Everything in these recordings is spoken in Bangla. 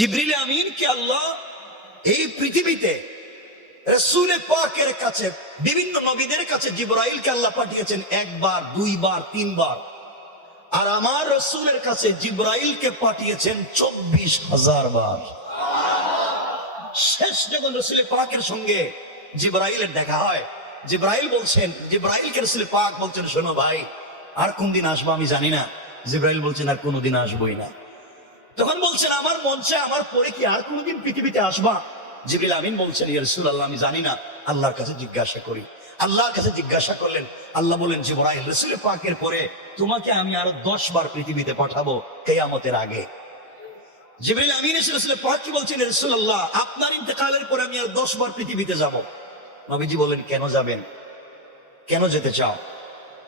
জিবরিল আমিনকে আল্লাহ এই পৃথিবীতে রাসূল পাকের কাছে, বিভিন্ন নবীদের কাছে জিবরাইলকে আল্লাহ পাঠিয়েছেন একবার, দুইবার, তিনবার। আর আমার রাসূলের কাছে জিবরাইলকে পাঠিয়েছেন 24,000 বার। শেষ যখন রাসূল পাকের সঙ্গে জিবরাইলের দেখা হয়, জিবরাইলকে রাসূল পাক বলছেন, শোনো ভাই, আর কোন দিন আসবো আমি জানি না। জিবরাইল বলছেন, আর কোনোদিন আসবোই না। তখন বলছেন, আমার মন চায় আমার পরে কি আর কোনোদিন পৃথিবীতে আসবা? জিবরিল আমিন বলছেন, ইয়া রাসূলুল্লাহ, আমি জানি না, আল্লাহর কাছে জিজ্ঞাসা করি। আল্লাহর কাছে জিজ্ঞাসা করলেন। আল্লাহ বলেন, জিবরাইল, রাসূল পাকের পরে তোমাকে আমি আরো 10 বার পৃথিবীতে পাঠাবো কিয়ামতের আগে। জিবরিল আমিন এসে রাসূল পাক কি বলছেন, ইয়া রাসূলুল্লাহ, আপনার ইন্তেকালের পরে আমি আর 10 বার পৃথিবীতে যাব। নবীজি বলেন, কেন যাবেন, কেন যেতে চাও?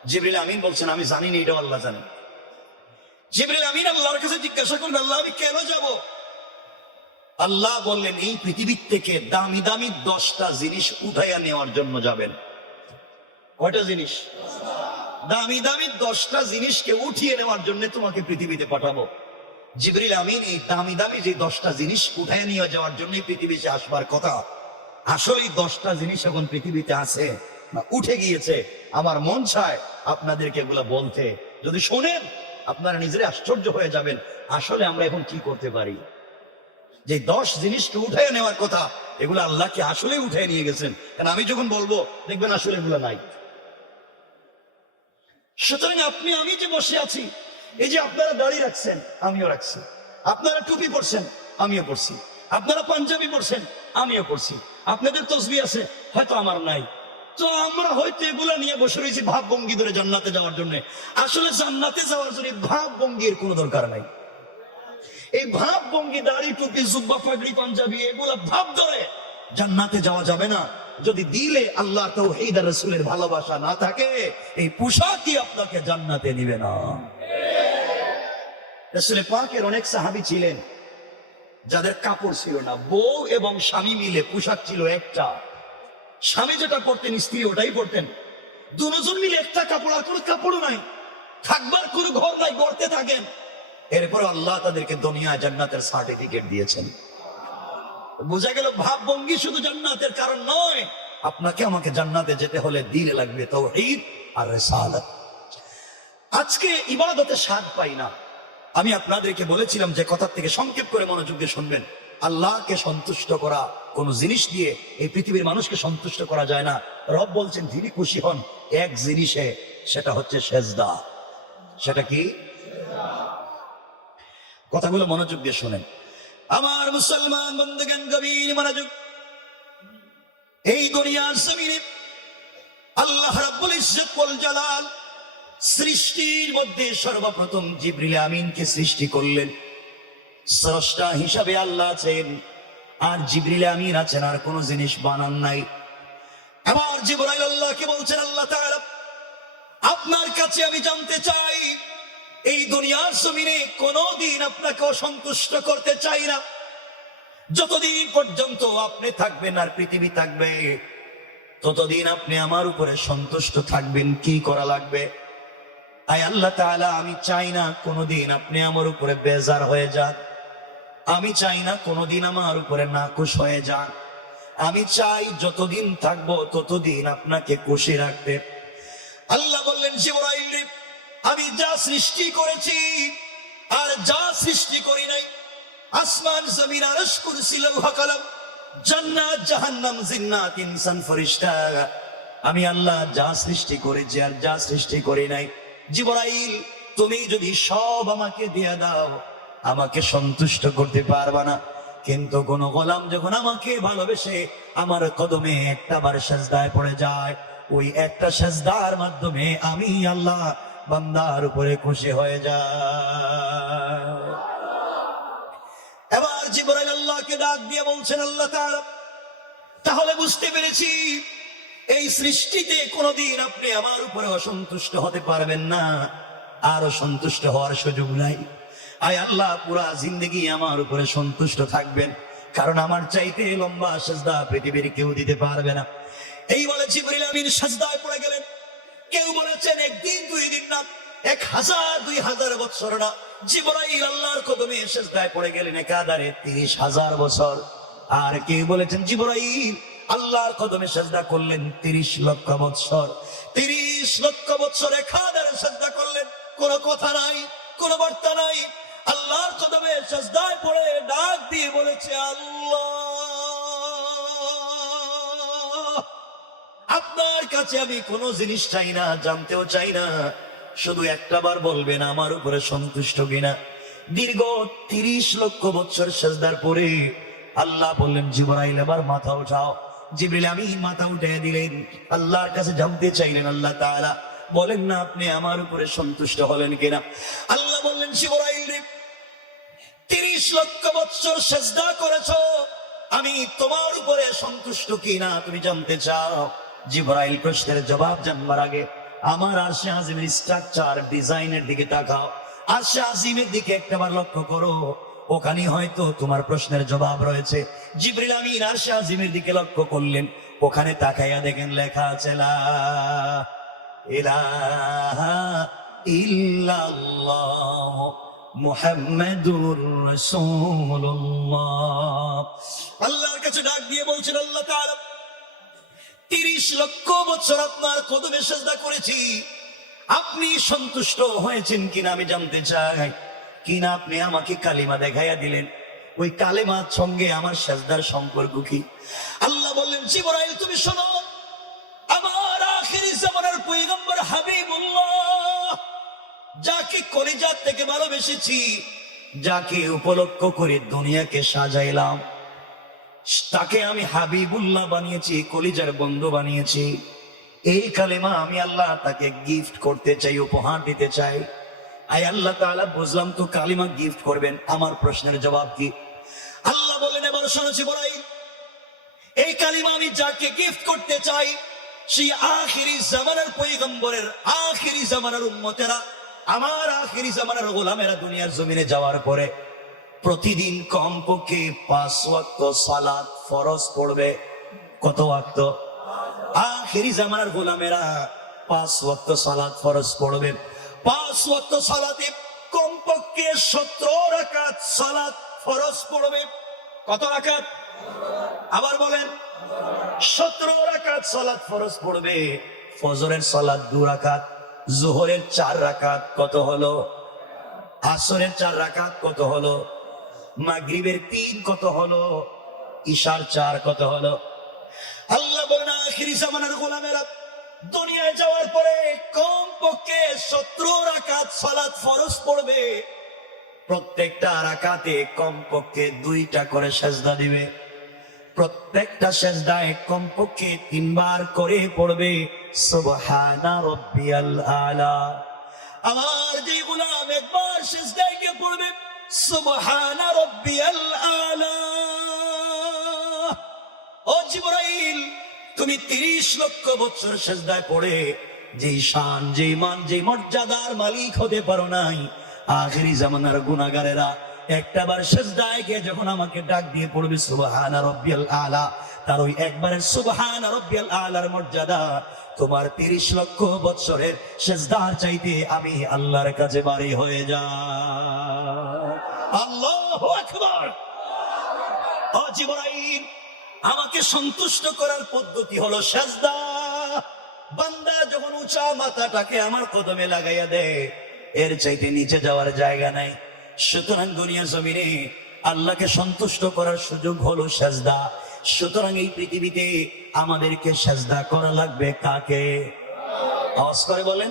জিবরিল আমিন বলছেন, আমি জানি না, এটা আল্লাহ জানেন। জিবরিল আমিন আল্লাহর কাছে জিজ্ঞাসা করলেন, আল্লাহ, আমি কেন যাব? আল্লাহ বললেন, এই পৃথিবীর থেকে দামি দামি 10টা জিনিস উঠাইয়া নেওয়ার জন্য যাবেন। কয়টা জিনিস? দামি দামি 10টা জিনিসকে উঠিয়ে নেওয়ার জন্য তোমাকে পৃথিবীতে পাঠাবো। জিবরিল আমিন এই দামি দামি যে 10টা জিনিস উঠাইয়া নিয়ে যাওয়ার জন্য পৃথিবীতে আসবার কথা, আসলে 10টা জিনিস এখন পৃথিবীতে আছে না উঠে গিয়েছে? আমার মন চায় আপনাদেরকে এগুলা বলতে। যদি শোনেন আপনারা নিজেরা আশ্চর্য হয়ে যাবেন, আসলে আমরা এখন কি করতে পারি। যে 10 জিনিসকে উঠায় নেওয়ার কথা, এগুলো আল্লাহ কি আসলে উঠায় নিয়ে গেছেন? কারণ আমি যখন বলবো দেখবেন আসলে এগুলো নাই। সুতরাং আপনি আমি যে বসে আছি, এই যে আপনারা দাড়ি রাখছেন, আমিও রাখছি। আপনারা টুপি পরছেন, আমিও পরছি। আপনারা পাঞ্জাবি পরছেন, আমিও পরছি। আপনাদের তসবিহ আছে, হয়তো আমার নাই। তো আমরা হয়তো এগুলা নিয়ে বসে রয়েছি ভাব ভঙ্গি ধরে জান্নাতে যাওয়ার জন্য। আসলে জান্নাতে যাওয়ার জন্য ভাব ভঙ্গির কোনো দরকার নাই। এই ভাব ভঙ্গি, দাড়ি, টুপি, জুব্বা, পাগড়ি, পাঞ্জাবি, এগুলা ভাব ধরে জান্নাতে যাওয়া যাবে না। যদি দিলে আল্লাহ তাওহীদ আর রাসূলের ভালোবাসা না থাকে, এই পোশাকই আপনাকে জান্নাতে নিবে না। রাসূল পাকের অনেক সাহাবী ছিলেন যাদের কাপড় ছিল না। বউ এবং স্বামী মিলে পোশাক ছিল একটা। স্বামী যেটা পরতেন, স্ত্রী ওটাই পরতেন। দুজন মিলে একটা কাপড়, আর কোনো কাপড়ও নাই, থাকবার কোনো ঘর নাই, গড়তে থাকেন। এরপর আল্লাহ তাদেরকে দুনিয়া জান্নাতের সার্টিফিকেট দিয়েছেন। বোঝা গেল ভাবভঙ্গি শুধু জান্নাতের কারণ নয়। আপনাকে আমাকে জান্নাতে যেতে হলে দিলে লাগবে তাওহীদ আর রিসালাত। আজকে ইবাদতে স্বাদ পাই না। আমি আপনাদেরকে বলেছিলাম যে কথার থেকে সংক্ষেপ করে মনোযোগ দিয়ে শুনবেন। আল্লাহকে সন্তুষ্ট করা কোন জিনিস দিয়ে এই পৃথিবীর মানুষকে সন্তুষ্ট করা যায় না। রব বলছেন, যিনি খুশি হন এক জিনিসে, সেটা হচ্ছে সেজদা। সেটা কি? কথাগুলো মনোযোগ দিয়ে শোনেন আমার মুসলমান বন্ধুগণ, গভীর মনোযোগ। এই দুনিয়ার জমিনে আল্লাহ রাব্বুল ইজ্জত ওয়াল জালাল সৃষ্টির মধ্যে সর্বপ্রথম জিবরিল আমিনকে সৃষ্টি করলেন। স্রষ্টা হিসাবে আল্লাহ আছেন, আর জিবরিল আমিন আছেন, আর কোন জিনিস বানান নাই। আবার জিবরাইল আল্লাহকে বলছেন, আল্লাহ তাআলা, আপনার কাছে আমি জানতে চাই, এই দুনিয়ার জমিনে কোনদিন আপনাকে অসন্তুষ্ট করতে চাই না। যতদিন পর্যন্ত আপনি থাকবেন আর পৃথিবী থাকবে, ততদিন আপনি আমার উপরে সন্তুষ্ট থাকবেন। কি করা লাগবে? আয় আল্লাহ তাআলা, আমি চাই না কোনদিন আপনি আমার উপরে বেজার হয়ে যান। আমি চাই না কোনদিন আমার উপরে নাখুশ হয়ে যান। আমি চাই যতদিন থাকবো ততদিন আপনাকে খুশি রাখতে। আল্লাহ বললেন, জিবরাইল, আমি যা সৃষ্টি করেছি আর যা সৃষ্টি করি নাই, আসমান জমিন আরশ কুরসি লৌহ কলম, জান্নাত জাহান্নাম, জিন্নাত ইনসান ফেরেশতা, আমি আল্লাহ যা সৃষ্টি করেছি আর যা সৃষ্টি করি নাই, জিবরাইল তুমি যদি সব আমাকে দিয়ে দাও, আমাকে সন্তুষ্ট করতে পারবা না। কিন্তু কোন গোলাম যখন আমাকে ভালোবেসে আমার কদমে একটাবার সিজদায় পড়ে যায়, ওই একটা সিজদার মাধ্যমে আমি আল্লাহ বান্দার উপরে খুশি হয়ে যায়। এবার জিবরাইল আল্লাহকে ডাক দিয়ে বলছেন, আল্লাহ তাআলা, তাহলে বুঝতে পেরেছি এই সৃষ্টিতে কোনদিন আপনি আমার উপরে অসন্তুষ্ট হতে পারবেন না, আর অসন্তুষ্ট হওয়ার সুযোগ নাই। আয় আল্লাহ, পুরা জিন্দেগি আমার উপরে সন্তুষ্ট থাকবেন, কারণ আমার চাইতে লম্বা সিজদা পৃথিবীর কেউ দিতে পারবে না। এই বলে জিবরাইল আমিন সিজদায় পড়ে গেলেন। কেউ বলেছেন একদিন, 2 দিন না, 1000 2000 বছর না, জিবরাইল আল্লাহর কদমে সিজদায় পড়ে গেলেন একাধারে 30,000 বছর। আর কে বলেছেন জিবরাইল আল্লাহর কদমে সিজদা করলেন 30 লক্ষ বছর। 30 লক্ষ বছর একাধারে সিজদা করলেন, কোনো কথা নাই, কোনো বার্তা নাই। আল্লাহর কদমে সিজদায় পড়ে ডাক দিয়ে বলেছে, আল্লাহ আপনার কাছে আমি কোনো জিনিস চাই না, জানতেও চাই না, শুধু একটাবার বলবেন আমার উপরে সন্তুষ্ট কিনা। দীর্ঘ 30 লক্ষ বছর সিজদার পরে আল্লাহ বললেন, জিবরাইল এবার মাথা উঠাও। জিবরাইল আমিন মাথা উঠিয়ে দিলেন, আল্লাহর কাছে জানতে চাইলেন, আল্লাহ তাআলা বলেন না আপনি আমার উপরে সন্তুষ্ট হলেন কিনা। আল্লাহ বললেন, জিবরাইল রে 30 লক্ষ বছর সিজদা করেছো, আমি তোমার উপরে সন্তুষ্ট কিনা তুমি জানতে চাও। জিবরাইল প্রশ্নের জবাব জানবার আগে আমার আরশে আজিমের স্ট্রাকচার ডিজাইনের দিকে তাকাও, আরশে আজিমের দিকে একটাবার লক্ষ্য করো, ওখানে হয়তো তোমার প্রশ্নের জবাব রয়েছে। জিবরিল আমিন আরশে আজিমের দিকে লক্ষ্য করলেন, ওখানে তাকাইয়া দেখেন লেখা আছে লা ইলাহা ইল্লাল্লাহ মুহাম্মাদুর রাসূলুল্লাহ। আল্লাহর কাছে ডাক দিয়ে বলছেন, আল্লাহ তাআলা 30 লক্ষ বছর আপনার কদমে সিজদা করেছি, আপনি সন্তুষ্ট হয়েছেন কিনা আমি জানতে চাই। কিনা আপনি আমাকে কালিমা দেখাইয়া দিলেন, ওই কালিমার সঙ্গে আমার সিজদার সম্পর্ক কি? আল্লাহ বললেন, জিবরাইল তুমি শোনো, আমার আখিরি জামানার পয়গম্বর হাবিবুল্লাহ, যাকে কলিজার থেকে ভালোবেসেছি, যাকে উপলক্ষ করে দুনিয়াকে সাজাইলাম, তাকে আমি হাবিবুল্লাহ বানিয়েছি, কলিজার বন্ধু বানিয়েছি। এই কালেমা আমি আল্লাহ তাকে গিফট করতে চাই, উপহার দিতে চাই। আয় আল্লাহ তাআলা বুঝলাম তো কালিমা গিফট করবেন, আমার প্রশ্নের জবাব কি? আল্লাহ বলেন, এবার শুনেছি বলাই, এই কালিমা আমি যাকে গিফট করতে চাই, সেই আখিরি জামানার পয়গম্বরের আখিরি জামানার উম্মতেরা, আমার আখিরি জামানার গোলামেরা দুনিয়ার জমিনে যাওয়ার পরে প্রতিদিন কমপক্ষে 5 ওয়াক্ত সালাত ফরজ পড়বে। কত ওয়াক্ত? আখিরি জামানার গোলামেরা 5 ওয়াক্ত সালাত ফরজ পড়বে। 5 ওয়াক্ত সালাতে কমপক্ষে 17 রাকাত সালাত ফরজ পড়বে। কত রাকাত? আবার বলেন, 17 রাকাত সালাত ফরজ পড়বে। ফজরের সালাত 2 রাকাত, যোহরের 4 রাকাত, কত হলো? আসরের 4 রাকাত, কত হলো? মাগরিবের 3, কত হলো? ইশার 4, কত হলো? আল্লাহ বলেন, আখিরি জামানার গোলামেরা দুনিয়ায় যাওয়ার পরে কমপক্ষে 17 রাকাত সালাত ফরজ পড়বে। প্রত্যেকটা রাকাতে কমপক্ষে 2টা করে সিজদা দিবে। প্রত্যেকটা সিজদায় কমপক্ষে 3 বার করে পড়বে সুবহানা রাব্বিয়াল আলা। আমার যে গোলাম একবার সিজদায় গিয়ে পড়বে সুবহানা রাব্বিয়াল আলা, ও জিবরাইল তুমি 30 লক্ষ বছর সিজদায় পড়ে যেই শান, যেই মান, যেই মর্যাদার মালিক হতে পারো নাই, আখিরি জামানার গুনাহগারেরা একটাবার সিজদায় গিয়ে যখন আমাকে ডাক দিয়ে পড়বে সুবহানা রাব্বিয়াল আলা, তার ওই একবারের সুবহানা রাব্বিয়াল আলার মর্যাদা তোমার 30 লক্ষ বছরের সিজদার চাইতে আমি আল্লাহর কাছে বাড়ি হয়ে যায়। আল্লাহু আকবার। ও জিবরাইল, আমাকে সন্তুষ্ট করার পদ্ধতি হলো সিজদা। বান্দা যখন উঁচা মাথাটাকে আমার কদমে লাগাইয়া দেয়, এর চাইতে নিচে যাওয়ার জায়গা নাই। সুতরাং দুনিয়া জমিনে আল্লাহকে সন্তুষ্ট করার সুযোগ হলো সিজদা। সুতরাং এই পৃথিবীতে আমাদেরকে সিজদা করা লাগবে কাকে? আওয়াজ করে বলেন।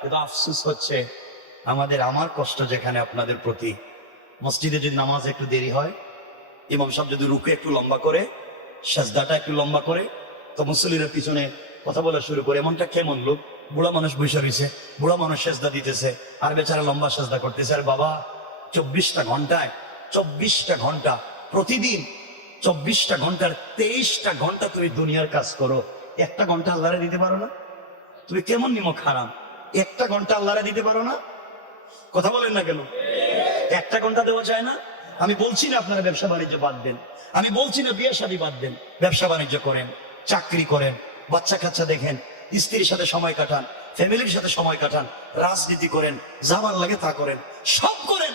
কিন্তু আফসোস হচ্ছে আমার কষ্ট যেখানে আপনাদের প্রতি, মসজিদে যদি নামাজ একটু দেরি হয়, ইমাম সাহেব যদি রুকু একটু লম্বা করে, সিজদাটা একটু লম্বা করে, তো মুসল্লিরা পিছনে কথা বলা শুরু করে। এমনটা কেমন লোক? বুড়া মানুষ বসে রয়েছে, বুড়া মানুষ সিজদা দিতেছে, আর বেচারা লম্বা সিজদা করতেছে। আর বাবা 24টা ঘন্টায় 24টা ঘন্টা প্রতিদিন 24টা ঘন্টার 23টা ঘন্টা তুমি দুনিয়ার কাজ করো, 1টা ঘন্টা আল্লাহরে দিতে পারো না? তুমি কেমন নিমক হারাম, 1টা ঘন্টা আল্লাহরে দিতে পারো না? কথা বলেন না কেন? 1টা ঘন্টা দেওয়া যায় না? আমি বলছি না আপনারা ব্যবসা বাণিজ্য বাদ দেন, আমি বলছি না বিয়ে শাদী বাদ দেন, ব্যবসা বাণিজ্য করেন, চাকরি করেন, বাচ্চা কাচ্চা দেখেন, স্ত্রীর সাথে সময় কাটান, ফ্যামিলির সাথে সময় কাটান, রাজনীতি করেন, যাবার লাগে তা করেন, সব করেন,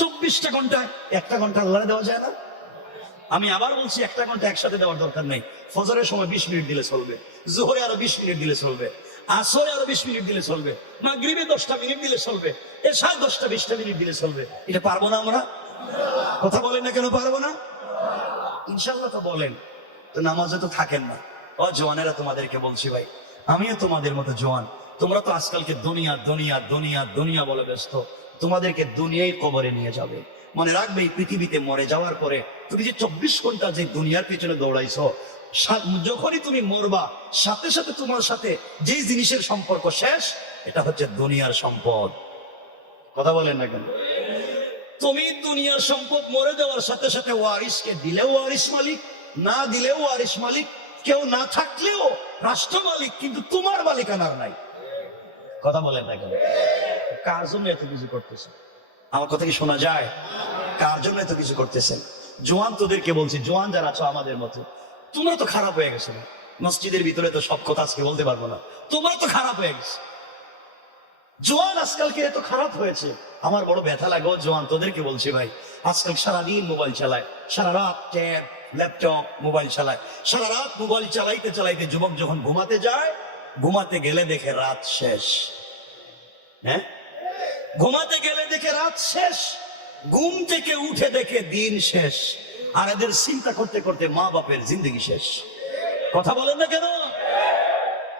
24টা ঘন্টায় 1টা ঘন্টা আল্লাহরে দেওয়া যায় না? আমি আবার বলছি, 1টা ঘন্টা একসাথে দেওয়ার দরকার নেই। ফজরের সময় 20 মিনিট দিলে চলবে, জোহরে আরো 20 মিনিট দিলে চলবে, আসরে আরো 20 মিনিট দিলে চলবে, মাগরিবে 10টা মিনিট দিলে চলবে, এশায় 10টা 20টা মিনিট দিলে চলবে। এটা পারবো না আমরা? কথা বলেন না কেন পারবো না? ইনশাআল্লাহ তো বলেন। তো নামাজে তো থাকেন না। ও জওয়ানেরা, তোমাদেরকে বলছি ভাই, আমিও তোমাদের মতো জওয়ান। তোমরা তো আজকালকে দুনিয়া দুনিয়া দুনিয়া দুনিয়া বলে ব্যস্ত। তোমাদেরকে দুনিয়াই কবরে নিয়ে যাবে। মনে রাখবে, এই পৃথিবীতে মরে যাওয়ার পরে তুমি যে 24 ঘন্টা যে দুনিয়ার পেছনে দৌড়াইছো, যখনই তুমি মরবা, সাথে সাথে তোমার সাথে যে জিনিসের সম্পর্ক শেষ, এটা হচ্ছে দুনিয়ার সম্পদ। কথা বলেন না কেন? তুমি দুনিয়ার সম্পদ মরে যাওয়ার সাথে সাথে ওয়ারিসকে দিলেও ওয়ারিস মালিক, না দিলেও ওয়ারিস মালিক, কেউ না থাকলেও রাষ্ট্র মালিক, কিন্তু তোমার মালিকানার নাই। কথা বলেন না কেন? কার জন্য এত কিছু করতেছে? আমার কথা কি শোনা যায়? কার জন্য এত কিছু করতেছেন? জোয়ান তোদেরকে বলছি, জোয়ান যারা আছো আমাদের মতো, তোমরা তো খারাপ হয়ে গেছো। মসজিদের ভিতরে তো সব কথা আজকে বলতে পারবো না, তোমরা তো খারাপ হয়ে গেছে। জোয়ান আজকালকে এত খারাপ হয়েছে, আমার বড় ব্যথা লাগে। জোয়ান তোদেরকে বলছি ভাই, আজকাল সারাদিন মোবাইল চালায়, সারা রাত ট্যাব ল্যাপটপ মোবাইল চালায়, সারা রাত মোবাইল চালাইতে চালাইতে যুবক যখন ঘুমাতে যায়, ঘুমাতে গেলে দেখে রাত শেষ। হ্যাঁ, ঘুমাতে গেলে দেখে রাত শেষ, ঘুম থেকে উঠে দেখে দিন শেষ, আর এদের চিন্তা করতে করতে মা বাপের জিন্দগি শেষ। কথা বলেন না কেন?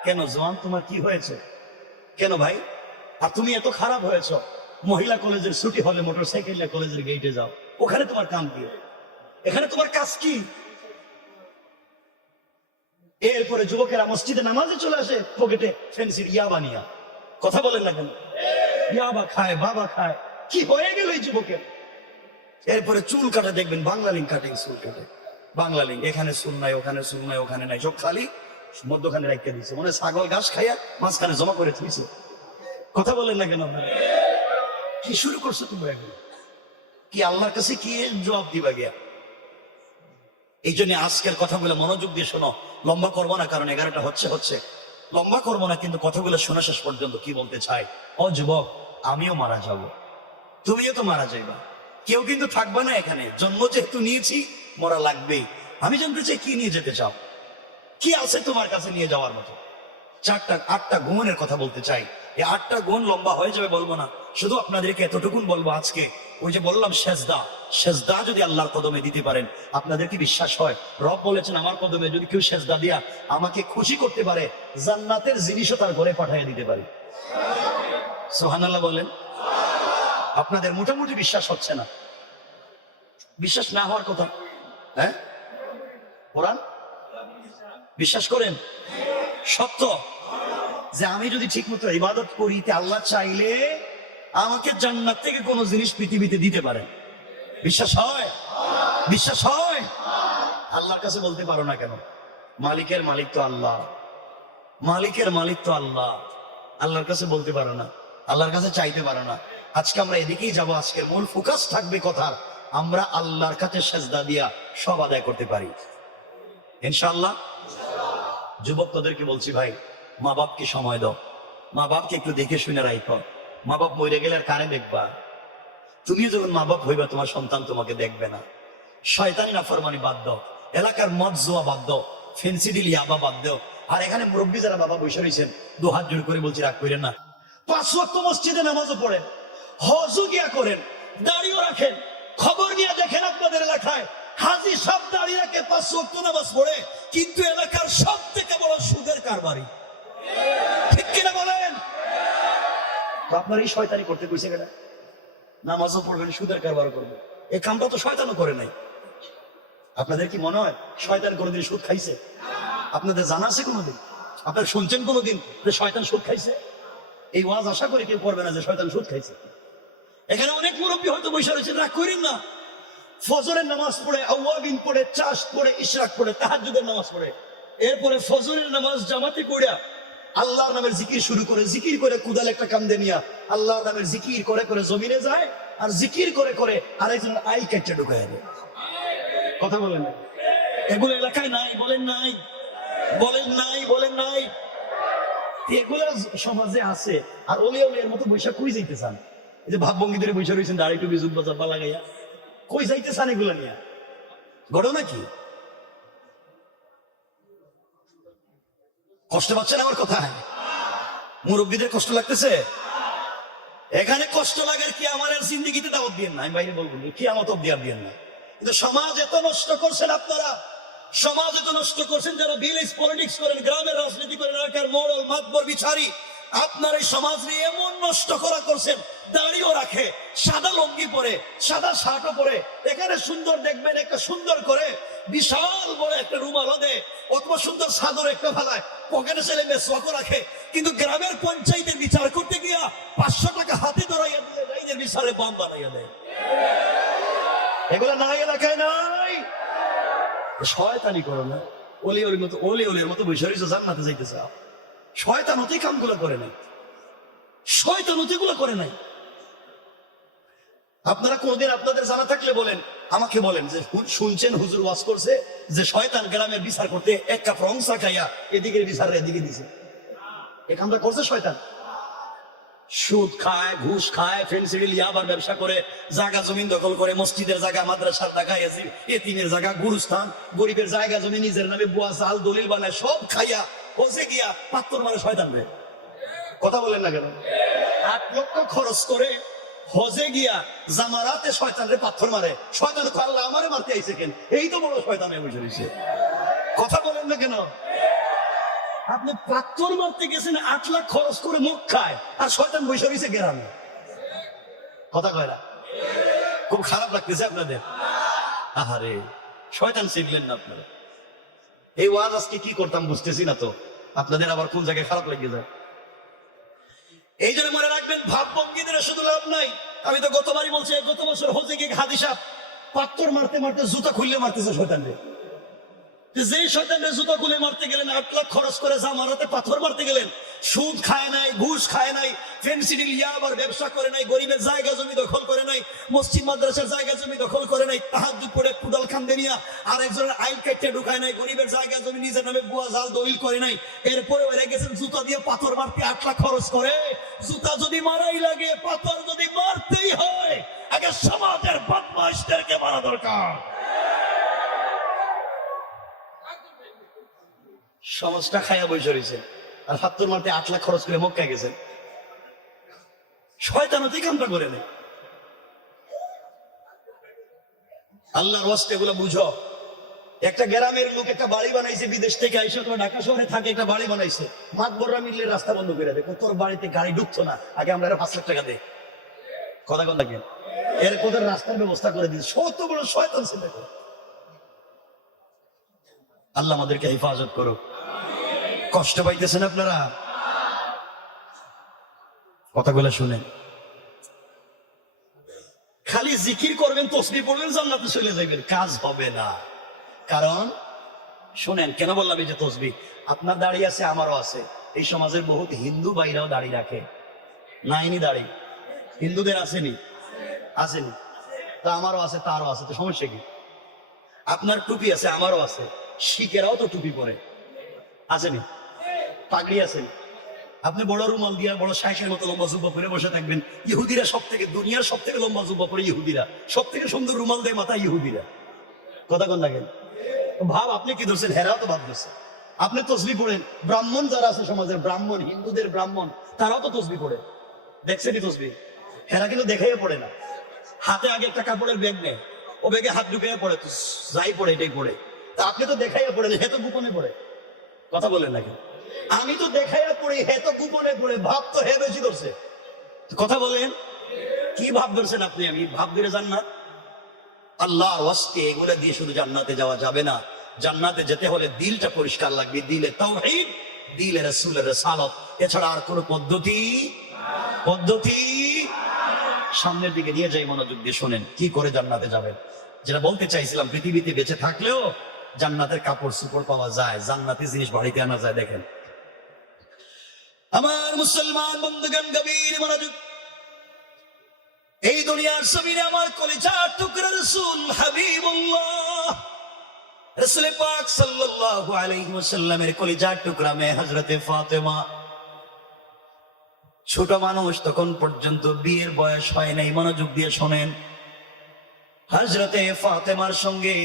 কেন জোয়ান, তোমার কি হয়েছে? কেন ভাই? আর তুমি এত খারাপ হয়েছ, মহিলা কলেজের ছুটি হলে মোটরসাইকেল কলেজের গেটে যাও, ওখানে তোমার কাম কি? এখানে তোমার কাজ কি? এরপরে যুবকেরা মসজিদে নামাজে চলে আসে, পকেটে ফেন্সির ইয়াবা নিয়া। কথা বলেন না কেন? ইয়াবা খায়, বাবা খায়, কি হয়ে গেল এই যুবকের? এরপরে চুল কাটে, দেখবেন বাংলা লিঙ্ক কাটিং চুল কাটে, বাংলা লিঙ্ক, এখানে চুল নাই, ওখানে চুল নাই, ওখানে নাই, সব খালি মধ্যখানে রাখতে দিচ্ছে, মনে ছাগল ঘাস খাইয়া মাঝখানে জমা করে থুইছে। কথা বলেন না কেন? কি শুরু করছো তোমরা এখন? কি আল্লাহর কাছে কি জবাব দিবা গিয়া? এই জন্য আজকের কথাগুলো মনোযোগ দিয়ে শোনো। লম্বা করবো না, কারণ 11টা হচ্ছে লম্বা করবো না, কিন্তু কথাগুলো শোনা শেষ পর্যন্ত কি বলতে চাই। ও যুবক, আমিও মারা যাব, তুমিও তো মারা যাইবা, কেউ কিন্তু থাকবে না এখানে। জন্ম যেহেতু নিয়েছি, মরা লাগবেই। আমি জানতে চাই, কি নিয়ে যেতে চাও? কি আছে তোমার কাছে নিয়ে যাওয়ার মতো? 8টা গুণের কথা বলতে চাই। এই 8টা গুণ লম্বা হয়ে যাবে বলবো না, শুধু আপনাদেরকে এতটুকুন বলবো আজকে। ওই যে বললাম সেজদা যদি আল্লাহর কদমে দিতে পারেন, আপনাদের কি বিশ্বাস হয়? রব বলেছেন, আমার কদমে যদি কেউ সেজদা দিয়া আমাকে খুশি করতে পারে, জান্নাতের জিনিসও তার ঘরে পাঠিয়ে দিতে পারে। সুবহানাল্লাহ বলেন। আপনাদের মোটামুটি বিশ্বাস হচ্ছে না? বিশ্বাস না হওয়ার কথা? হ্যাঁ, কোরআন বিশ্বাস করেন? সত্য যে আমি যদি ঠিক মতো ইবাদত করি, আল্লাহ চাইলে আমাকে জান্নাত থেকে কোনো জিনিস পৃথিবীতে দিতে পারে। বিশ্বাস হয়? বিশ্বাস হয়? আল্লাহর কাছে বলতে পারো না কেন? মালিকের মালিক তো আল্লাহ, মালিকের মালিক তো আল্লাহ। আল্লাহর কাছে বলতে পারো না, আল্লাহর কাছে চাইতে পারো না। আজকে আমরা এদিকেই যাব। আজকের মূল ফোকাস থাকবে কথার, আমরা আল্লাহর কাছে সেজদা দিয়া সব আদায় করতে পারি ইনশাআল্লাহ। যুবক তোদেরকে বলছি ভাই, মা বাপকে সময় দাও, মা বাপকে একটু দেখে শুনে রাখো। মা বাপ মরে গেলে আর কারে দেখবা? তুমিও যখন মা বাপ হইবা, তোমার সন্তান তোমাকে দেখবে না। শয়তানি নাফরমানি বাদ দাও, এলাকার মদ জোয়া বাদ দাও, ফেন্সিডিল ইয়াবা বাদ দাও। আর এখানে মুরব্বী যারা বাবা বসে রয়েছেন, 2 হাত জোড় করে বলছি, রাগ করেন না। 5 ওয়াক্ত মসজিদে নামাজও পড়েন, হজও গিয়া করেন, দাড়িও রাখেন। খবর নিয়ে দেখেন আপনাদের এলাকায় হাজি সব দাঁড়িয়ে রাখে, 5 ওয়াক্ত নামাজ পড়ে, কিন্তু এলাকার সব থেকে বড় সুদের কারবারি। ঠিক কিনা বলেন? আপনার এই শয়তানি করতে কইছে কেন? নামাজও পড়বেন, সুদের কারবার করবেন, এই কামটা তো শয়তানও করে নাই। আপনাদের কি মনে হয় শয়তান কোনোদিন সুদ খাইছে? আপনাদের জানা আছে কোনোদিন? আপনারা শুনছেন কোনোদিন যে শয়তান সুদ খাইছে? এই ওয়াজ আশা করে কেউ করবে না যে শয়তান সুদ খাইছে। এখানে অনেক মুরব্বী হয়তো বসে রয়েছে, রাগ করেন না। ফজরের নামাজ পড়ে, আওয়াবিন পড়ে, চাষ পড়ে, ইশরাক পড়ে, তাহাজ্জুদের নামাজ পড়ে, এরপরে ফজরের নামাজ জামাতে পড়ে আল্লাহর নামের জিকির শুরু করে, জিকির করে কুদাল একটা কান্দে নিয়া আল্লাহর নামের জিকির করে করে জমিনে যায়, আর জিকির করে করে আরেকজন আই কেটে ঢুকায় দেয়। কথা বলেন না? এগুলো এলাকায় নাই? বলেন নাই? বলেন নাই? বলেন নাই? এগুলো সমাজে আছে। আর ওলি এর মতো বৈশাখ কই যাইতে চান? এই যে ভাবভঙ্গি ধরে বসে রয়েছেন, দাড়ি টুপি জুব্বা চাব্বা লাগাইয়া, কই যাইতেছেন এগুলা নিয়ে? ঘটনা কি? কষ্ট পাচ্ছেন আমার কথায়? মুরব্বীদের কষ্ট লাগতেছে? এখানে কষ্ট লাগার কি আমার আর জিন্দিগিতে দাওয়াত দিয়েন না, আমি বাইরে বলবো কি আমার অব্দি আর দিয়েন না। কিন্তু সমাজ এত নষ্ট করছেন আপনারা, সমাজ এত নষ্ট করছেন, যারা ভিলেজ পলিটিক্স করেন, গ্রামের রাজনীতি করেন, এলাকার মোড়ল মাতবর বিচারি, আপনার এই সমাজ নিয়ে এমন নষ্ট করা করছেন। দাড়িও রাখে, সাদা লঙ্গি পরে, সাদা শার্টও পরে, এখানে সুন্দর দেখবেন একটা সুন্দর করে বিশাল বড় একটা রুমাল দে, অথবা সুন্দর সাদর একটা ফেলায়, পকেটে ছেলে মেসওয়াকও রাখে। কিন্তু গ্রামের পঞ্চায়েতের বিচার করতে গিয়া 500 টাকা হাতে ধরাইয়া দিয়ে রাইনের বিচারে বাম বানাইয়া দেয়। এগুলো নাই, এলাকায় নাই। শয়তানি করো না, ওলি ওলির মতো বসে রয়েছে, জান্নাতে যাইতে চাও। শয়তানতি কামগুলো করে নাই, শয়তানতি গুলো করে নাই। আপনারা কোনদিন আপনাদের জানা থাকলে বলেন, আমাকে বলেন যে শুনছেন হুজুর ওয়াজ করছে যে শয়তান গ্রামের বিচার করতে এক কাপ রং চা খাইয়া এদিকে বিচার এদিকে দিছে, এ কামটা করছে শয়তান। সুদ খায়, ঘুষ খায়, ফেন্সিডিল ইয়াবার ব্যবসা করে, জায়গা জমিন দখল করে, মসজিদের জায়গা, মাদ্রাসার জায়গা, এতিমের জায়গা, গুরুস্থান, গরিবের জায়গা জমি নিজের নামে বুয়া চাল দলিল বানায়, সব খাইয়া হজে গিয়া পাত্তর মারে শয়তান রে। কথা বলেন না কেন? 8 লক্ষ খরচ করে হজে গিয়া জামারাতে শয়তান রে পাথর মারে। শয়তান আল্লাহ আমারে মারতে আইছে কেন? এই তো বড় শয়তান বসে রয়েছে। কথা বলেন না কেন? আপনি পাথর মারতে গেছেন, 8 লাখ খরচ করে মুখ খায়, আর শয়তান বসে রয়েছে গ্রামে। কথা কয় না? খুব খারাপ লাগতেছে আপনাদের? আহারে, শয়তান চিনলেন না আপনারা। এই ওয়াজ আজকে কি করতাম বুঝতেছি না তো, আপনাদের আবার কোন জায়গায় খারাপ লেগে যায়। এই জন্য মনে রাখবেন, ভাবভঙ্গিদের শুধু লাভ নাই। আমি তো গতবারই বলছি, গত বছর হজে গিয়ে হাদি সাহেব পাথর মারতে মারতে জুতা খুললে মারতেছে শয়তানরে। যে শয়তানরে জুতা খুলে মারতে গেলেন, 8 লাখ খরচ করে জামারাতে পাথর মারতে গেলেন, সুদ খায় নাই, ঘুষ খায় নাই, ফেন্সিডিল ইয়াবার ব্যবসা করে নাই, গরিবের জায়গা জমি দখল করে নাই, মসজিদ মাদ্রাসার জায়গা জমি দখল করে নাই, তাহাজ্জুদ পড়ে কুদাল খান্দে নিয়া আর একজনের আইল কেটে ঢুকায় নাই, গরিবের জায়গা জমি নিজের নামে বুয়া জাল দলিল করে নাই। এরপরে ওরা গেছেন জুতা দিয়ে পাথর মারতে 8 লাখ খরচ করে। জুতা যদি মারাই লাগে, পাথর যদি মারতেই হয়, আগে সমাজের বদমাইশদেরকে মারা দরকার। সমাজটা খায়া বসে রয়েছে, আর পাথর মারতে 8 লাখ খরচ করে মক্কায় গেছেন। শয়তানতি কামটা করে নেই। আল্লাহর ওয়াস্তে এগুলো বুঝো। একটা গ্রামের লোক একটা বাড়ি বানাইছে, বিদেশ থেকে আইসে, তোমার ঢাকা শহরে থাকে, একটা বাড়ি বানাইছে। মাতবররা মিললে রাস্তা বন্ধ করে দেখো, তোর বাড়িতে গাড়ি ঢুকতো না, আগে আমরা 5 লাখ টাকা দেয়। কথা কথা কেন? এর কোথায় রাস্তার ব্যবস্থা করে দিয়েছে। সত্য বড় শয়তান ছিল। আল্লাহ আমাদেরকে হেফাজত করো। কষ্ট পাইতেছেন আপনারা? কথাগুলো শুনেন। খালি জিকির করবেন, তসবিহ পড়বেন, জান্নাতে চলে যাবেন, কাজ হবে না। কারণ শুনেন, কেন বললাম এই যে তসবিহ, আপনার দাড়ি আছে, আমারও আছে। এই সমাজের বহুত হিন্দু ভাইরাও দাড়ি রাখে, নাইনি দাড়ি? হিন্দুদের আসেনি? আসেনি? তা আমারও আছে, তারও আছে, তো সমস্যা কি? আপনার টুপি আছে, আমারও আছে। শিখেরাও তো টুপি পরে, আসেনি? পাগড়ি আসেনি? আপনি বড় রুমাল দিয়া, বড় শাইখের মতো লম্বা জুব্বা পরে বসে থাকবেন। ইহুদিরা সব থেকে, দুনিয়ার সব থেকে লম্বা জুব্বা পরে ইহুদিরা, সব থেকে সুন্দর রুমাল দেয় মাথা ইহুদিরা। কথা কোন লাগেন? ভাব আপনি কি ধরছেন? হেরাও তো ভাব ধরছে। আপনি তসবিহ পড়েন, ব্রাহ্মণ যারা আছে সমাজের, ব্রাহ্মণ, হিন্দুদের ব্রাহ্মণ, তারাও তো তসবিহ পড়ে। দেখছেনই তসবিহ? হেরা কিন্তু দেখাইয়া পড়ে না। হাতে আগে একটা কাপড়ের ব্যাগ নেয়, ও ব্যাগে হাত ঢুকাইয়া পড়ে, তো যাই পড়ে এটাই পড়ে। তা আপনি তো দেখাইয়া পড়েন, হে তো গোপনে পড়ে। কথা বলেন নাকি? আমি তো দেখাইয়া পড়ি, হে তো গোপনে পড়ে। ভাব তো হে বেশি ধরছে। কথা বলেন, কি ভাব ধরছেন আপনি? আমি ভাব ধরে জান্নাত? আল্লাহর ওয়াস্তে এগুলো দিয়ে শুধু জান্নাতে যাওয়া যাবে না। জান্নাতে যেতে হলে দিলটা পরিষ্কার লাগবে, দিলে তাওহীদ, দিলে রাসূলের রিসালাত, এছাড়া আর কোনো পদ্ধতি সামনের দিকে নিয়ে যাই। মনোযোগ দিয়ে শোনেন, কি করে জান্নাতে যাবেন। যেটা বলতে চাইছিলাম, পৃথিবীতে বেঁচে থাকলেও জান্নাতের কাপড় চোপড় পাওয়া যায়, জান্নাতি জিনিস বাড়িতে আনা যায়। দেখেন আমার মুসলমান বন্ধুগণ, গভীর মনোযোগ। এই দুনিয়ার জমিনে আমার কলিজার টুকরা রাসূল হাবিবুল্লাহ, রাসূল পাক সাল্লাল্লাহু আলাইহি ওয়াসাল্লামের কলিজার টুকরা মেয়ে হযরতে ফাতেমা, ছোট মানুষ, তখন পর্যন্ত বিয়ের বয়স হয় নাই। মনোযোগ দিয়ে শোনেন, হযরতে ফাতেমার সঙ্গে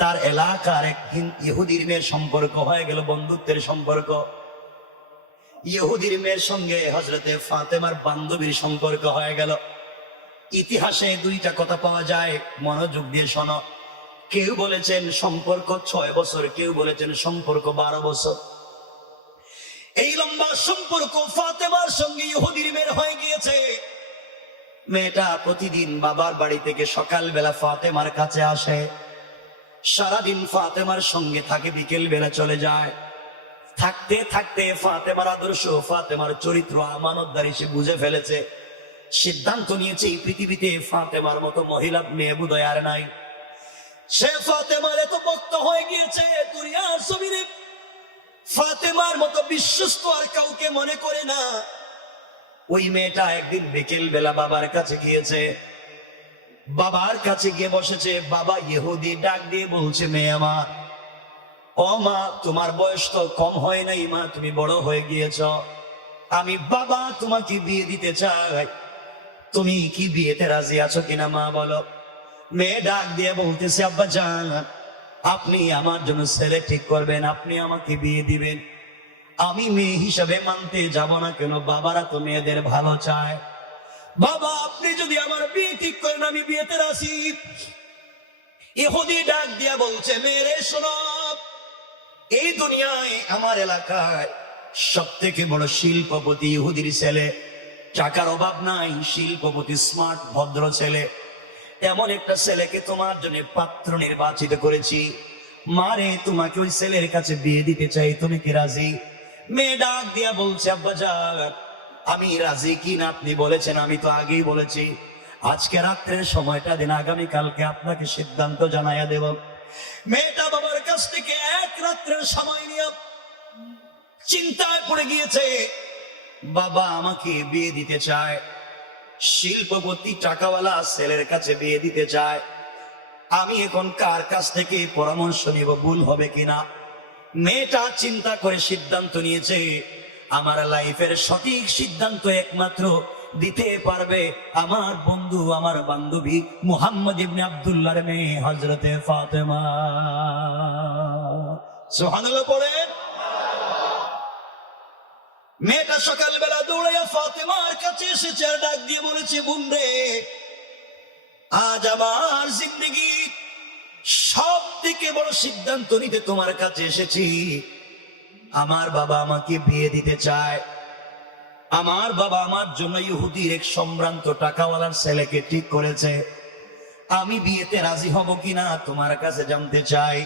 তার এলাকার এক ইহুদির মেয়ের সম্পর্ক হয়ে গেল, বন্ধুত্বের সম্পর্ক। ইহুদির মেয়ের সঙ্গে হযরতে ফাতেমার বান্ধবীর সম্পর্ক হয়ে গেল। ইতিহাসে দুইটা কথা পাওয়া যায়, মনোযোগ দিয়ে শোনো। কেউ বলেছেন সম্পর্ক 6 বছর, কেউ বলেছেন সম্পর্ক 12 বছর। এই লম্বা সম্পর্ক ফাতেমার সঙ্গে ইহুদির মেয়ের হয়ে গিয়েছে। মেয়েটা প্রতিদিন বাবার বাড়ি থেকে সকালবেলা ফাতেমার কাছে আসে, সারাদিন ফাতেমার সঙ্গে থাকে, বিকেল বেলা চলে যায়। থাকতে থাকতে ফাতেমার আদর্শ, ফাতেমার চরিত্র, আমানতদারি সে বুঝে ফেলেছে। সিদ্ধান্ত নিয়েছে এই পৃথিবীতে ফাতেমার মতো মহিলা মেয়ে বোধহয় আর নাই। সে ফাতেমার এত ভক্ত হয়ে গিয়েছে, দুনিয়ার জমিনে ফাতেমার মতো বিশ্বস্ত আর কাউকে মনে করে না। ওই মেয়েটা একদিন বিকেল বেলা বাবার কাছে গিয়েছে, বাবার কাছে গিয়ে বসেছে। বাবা ইহুদি ডাক দিয়ে বলছে, মেয়ে আমার, ও মা, তোমার বয়স তো কম হয় নাই মা, তুমি বড় হয়ে গিয়েছ। আমি বাবা তোমাকে বিয়ে দিতে চাই, তুমি কি বিয়েতে রাজি আছো কিনা মা বলো। মেয়ে ডাক দিয়ে বলতেছে, আব্বা জান, আপনি আমার জন্য ছেলে ঠিক করবেন, আপনি আমাকে বিয়ে দিবেন। আমি মেয়ে হিসাবে মানতে যাব না কেন, বাবারা তো মেয়েদের ভালো চায়। বাবা আপনি যদি আমার বিয়ে ঠিক করেন, আমি বিয়েতে রাজি। ইহুদি ডাক দিয়া বলছে, মেরে শোনো, এই দুনিয়ায় আমার এলাকায় সব থেকে বড় শিল্পপতি ইহুদির ছেলে। টাকার অভাব নাই, শিল্পপতি, স্মার্ট, ভদ্র ছেলে। এমন একটা ছেলেকে তোমার জন্য পাত্র নির্বাচিত করেছি। মারে, তোমাকে ওই ছেলের কাছে বিয়ে দিতে চাই, তুমি কি রাজি? মেয়ে ডাক দিয়া বলছে, আব্বা জান, আমি রাজি কিনা আপনি বলেছেন, আমি তো আগেই বলেছি। আজকে রাত্রের সময়টা দিন, আগামীকালকে আপনাকে সিদ্ধান্ত জানাইয়া দেব। মেয়েটা বাবার কাছ থেকে এক রাত্রের সময় নিয়ে চিন্তায় পড়ে গিয়েছে। বাবা আমাকে বিয়ে দিতে চায়, শিল্পপতি টাকাওয়ালা ছেলের কাছে বিয়ে দিতে চায়। আমি এখন কার কাছ থেকে পরামর্শ নিব, ভুল হবে কিনা? মেয়েটা চিন্তা করে সিদ্ধান্ত নিয়েছে, আমার লাইফের সঠিক সিদ্ধান্ত একমাত্র দিতে পারবে আমার বন্ধু, আমার বান্ধবী মুহাম্মদ ইবনে আব্দুল্লাহর মেয়ে হযরতে ফাতেমা। সুবহানাল্লাহ পড়েন। মেয়েটা সকালবেলা দৌড়াইয়া ফাতেমার কাছে এসেছে, ডাক দিয়ে বলেছে, বোন রে, আজ আমার জিন্দেগি সব থেকে বড় সিদ্ধান্ত নিতে তোমার কাছে এসেছি। আমার বাবা আমাকে বিয়ে দিতে চায়। আমার বাবা আমার জন্য ইহুদির এক সম্ভ্রান্ত টাকাওয়ালার ছেলেকে ঠিক করেছে। আমি বিয়েতে রাজি হব কিনা তোমার কাছে জানতে চাই।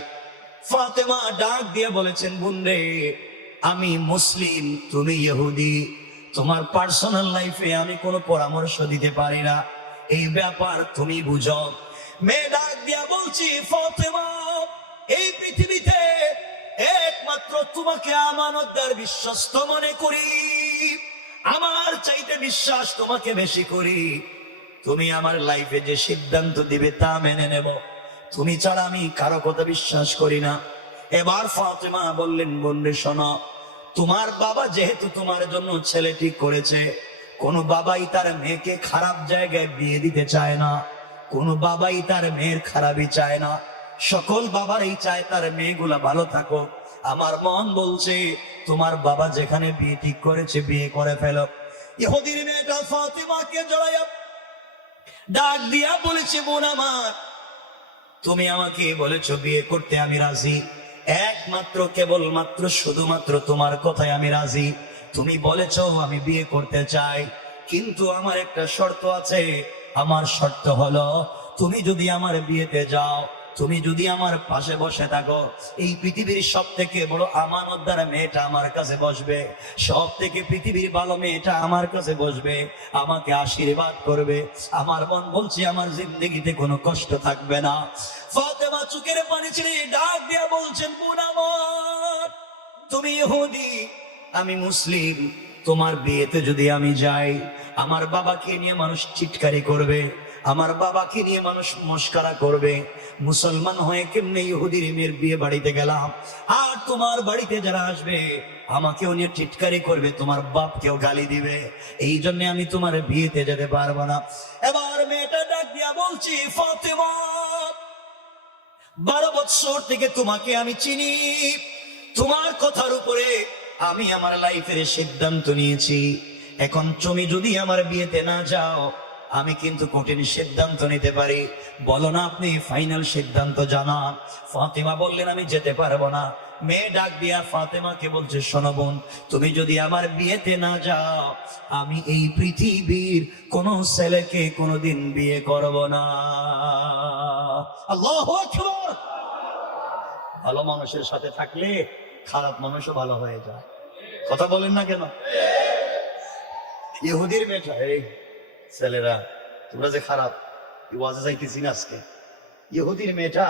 ফাতেমা ডাক দিয়ে বলেছেন, বোন রে, আমি মুসলিম, তুমি ইহুদি, তোমার পার্সোনাল লাইফে আমি কোনো পরামর্শ দিতে পারি না, এই ব্যাপার তুমি বুঝো। মেয়ে ডাক দিয়া বলছি, ফাতেমা, এই পৃথিবীতে একমাত্র তোমাকে আমানতদার, বিশ্বস্ত মনে করি। আমার চাইতে বিশ্বাস তোমাকে বেশি করি। তুমি আমার লাইফে যে সিদ্ধান্ত দিবে তা মেনে নেব, তুমি ছাড়া আমি কারো কথা বিশ্বাস করি না। এবার ফাতেমা বললেন, বোন রে শোনো, তোমার বাবা যেহেতু তোমার জন্য ছেলে ঠিক করেছে, কোন বাবাই তার মেয়েকে খারাপ জায়গায় বিয়ে দিতে চায় না, কোন বাবাই তার মেয়ের খারাপই চায় না। সকল বাবারই চায় তার মেয়েগুলা ভালো থাকো। আমার মন বলছে তোমার বাবা যেখানে বিয়ে ঠিক করেছে, বিয়ে করে ফেলো। ইহুদির মেয়েটা ফাতেমাকে জড়াইয়া ডাক দিয়া বলেছে, বোন আমার, তুমি আমাকে বলেছো বিয়ে করতে, আমি রাজি। একমাত্র কেবলমাত্র শুধুমাত্র তোমার কথায় আমি রাজি। তুমি বলেছো আমি বিয়ে করতে চাই, কিন্তু আমার একটা শর্ত আছে। আমার শর্ত হলো, তুমি যদি আমার বিয়েতে যাও, তুমি যদি আমার পাশে বসে থাকো, এই পৃথিবীর সব থেকে বড় আমানতদার মেয়েটা আমার কাছে বসবে, সব থেকে পৃথিবীর ভালো মেয়েটা আমার কাছে বসবে, আমাকে আশীর্বাদ করবে। আমার মন বলছে আমার জিন্দেগিতে কোনো কষ্ট থাকবে না। ফাতেমা চোখের পানি ছেড়ে ডাক দিয়া বলছেন, বোন আমার, তুমি ইহুদি, আমি মুসলিম, তোমার বিয়েতে যদি আমি যাই, আমার বাবাকে নিয়ে মানুষ চিৎকারি করবে, আমার বাবাকে নিয়ে মানুষ মস্করা করবে, মুসলমান হয়ে কেমনে ইহুদির মেয়ের বিয়ে বাড়িতে গেলাম, আর তোমার বাড়িতে যারা আসবে আমাকেও নিয়ে টিটকারি করবে, তোমার বাপকেও গালি দিবে, এই জন্য আমি তোমার বিয়েতে যেতে পারবো না। এবার মেয়েটা ডাক দিয়া বলছি, ফাতেমা 12 বছর থেকে তোমাকে আমি চিনি, তোমার কথার উপরে আমি আমার লাইফের সিদ্ধান্ত নিয়েছি, এখন তুমি যদি আমার বিয়েতে না যাও আমি কিন্তু কঠিন সিদ্ধান্ত নিতে পারি, বলো না আপনি ফাইনাল সিদ্ধান্ত জানান। ফাতেমা বললেন আমি যেতে পারবো না। মেয়ে ডাক দিয়া ফাতেমাকে বলছে, শোনো বোন, তুমি যদি আমার বিয়েতে না যাও আমি এই পৃথিবীর কোন ছেলেকে কোনোদিন বিয়ে করব না। আল্লাহু আকবার। ভালো মানুষের সাথে থাকলে খারাপ মানুষও ভালো হয়ে যায়, কথা বলেন না কেন? ইহুদির মেয়েটা, এই ছেলেরা তোমরা যে খারাপ, ওয়াজে যাইতেছি না আজকে, ইহুদির মেয়েটা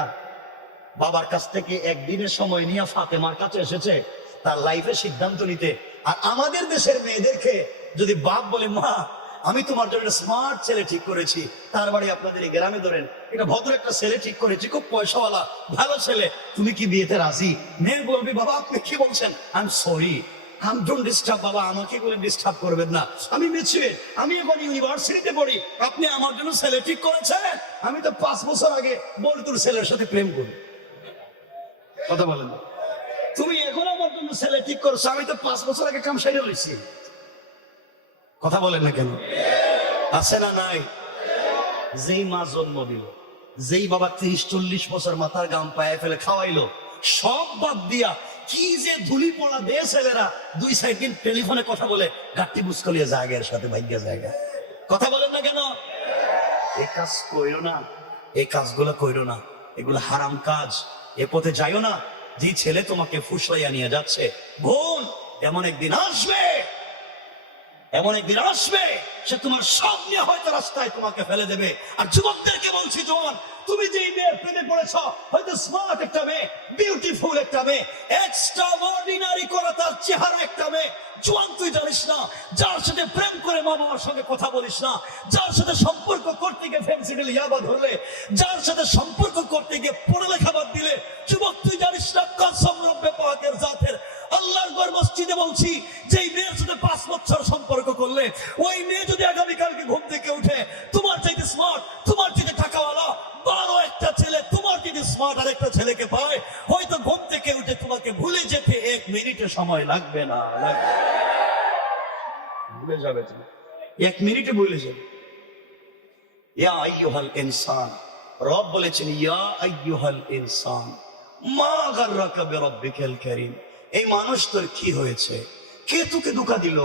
বাবার কাছ থেকে একদিনের সময় নিয়ে ফাতেমার কাছে এসেছে তার লাইফে সিদ্ধান্ত নিতে। আর আমাদের দেশের মেয়েদেরকে যদি বাপ বলে, মা আমি তোমার জন্য স্মার্ট ছেলে ঠিক করেছি, তার বাড়ি আপনাদের এই গ্রামে ধরেন, এটা ভদ্র একটা ছেলে ঠিক করেছি, খুব পয়সাওয়ালা ভালো ছেলে, তুমি কি বিয়েতে রাজি? মেয়ে বলবে, বাবা আপনি কি বলছেন? I am sorry, don't disturb বাবা, আমাকে বলে ডিস্টার্ব করবেন না, আমি মেচুর, আমি এখন ইউনিভার্সিটিতে পড়ি, আপনি আমার জন্য ছেলে ঠিক করেছেন? আমি তো 5 বছর আগে বলতুর ছেলের সাথে প্রেম করি, কথা বলেন না। তুমি এখন আমার জন্য ছেলে ঠিক করছো, আমি তো 5 বছর আগে কাম সাইরে লইছি, কথা বলেন না কেন? আছে না নাই? যেই মা জন্ম দিল, যেই বাবা 30-40 বছর মাথার গাম পায়ে ফেলে খাওয়াইলো, সব বাদ দিয়া কি যে ধুলি পড়া দে ছেলেরা 2-4 দিন টেলিফোনে কথা বলে গাট্টি বুসকলিয়া জায়গার সাথে ভাগ্য জায়গা, কথা বলেন না কেন? এই কাজ কইরো না, এই কাজগুলো কইরো না, এগুলো হারাম কাজ, এ পথে যাইও না। যে ছেলে তোমাকে ফুসলাইয়া নিয়ে যাচ্ছে, বোন এমন একদিন আসবে, এমন একদিন আসবে সে তোমার সব নিয়ে হয়তো রাস্তায় তোমাকে ফেলে দেবে। আর যুবকদেরকে বলছি, জোয়ান তুমি যে মেয়ের প্রেমে পড়েছ, হয়তো স্মার্ট একটা মেয়ে, বিউটিফুল একটা মেয়ে, এক্সট্রাঅর্ডিনারি করা তার চেহারা একটা মেয়ে, জোয়ান তুই জানিস না যার সাথে প্রেম করে মা বাবার সঙ্গে কথা বলিস না, যার সাথে সম্পর্ক করতে গিয়ে ফেন্সিডিল ইয়াবা ধরলে, যার সাথে সম্পর্ক করতে গিয়ে পড়ালেখা বাদ দিলে, যুবক তুই জানিস না কসম রব্বে পাকের জাতের আল্লাহর ঘর মসজিদে বলছি, যেই মেয়ের সাথে 5 বছর সম্পর্ক করলে ওই মেয়ে যদি আগামীকালকে ঘুম থেকে উঠে তোমার চাইতে স্মার্ট, তোমার চাইতে টাকাওয়ালা, বড় একটা ছেলে তোমার চাইতে স্মার্ট আর একটা ছেলেকে পায়, হয়তো ঘুম থেকে উঠে তোমাকে ভুলে যেতে 1 মিনিটে সময় লাগবে না, ভুলে যাবে তুমি, 1 মিনিটে ভুলে যাবে। ইয়া আইয়ুহাল ইনসান, রব বলেছেন ইয়া আইয়ুহাল ইনসান মা গাররাকা বিরাব্বিকাল কারীম, এই মানুষ তোর কি হয়েছে, কে তোকে ধোঁকা দিল?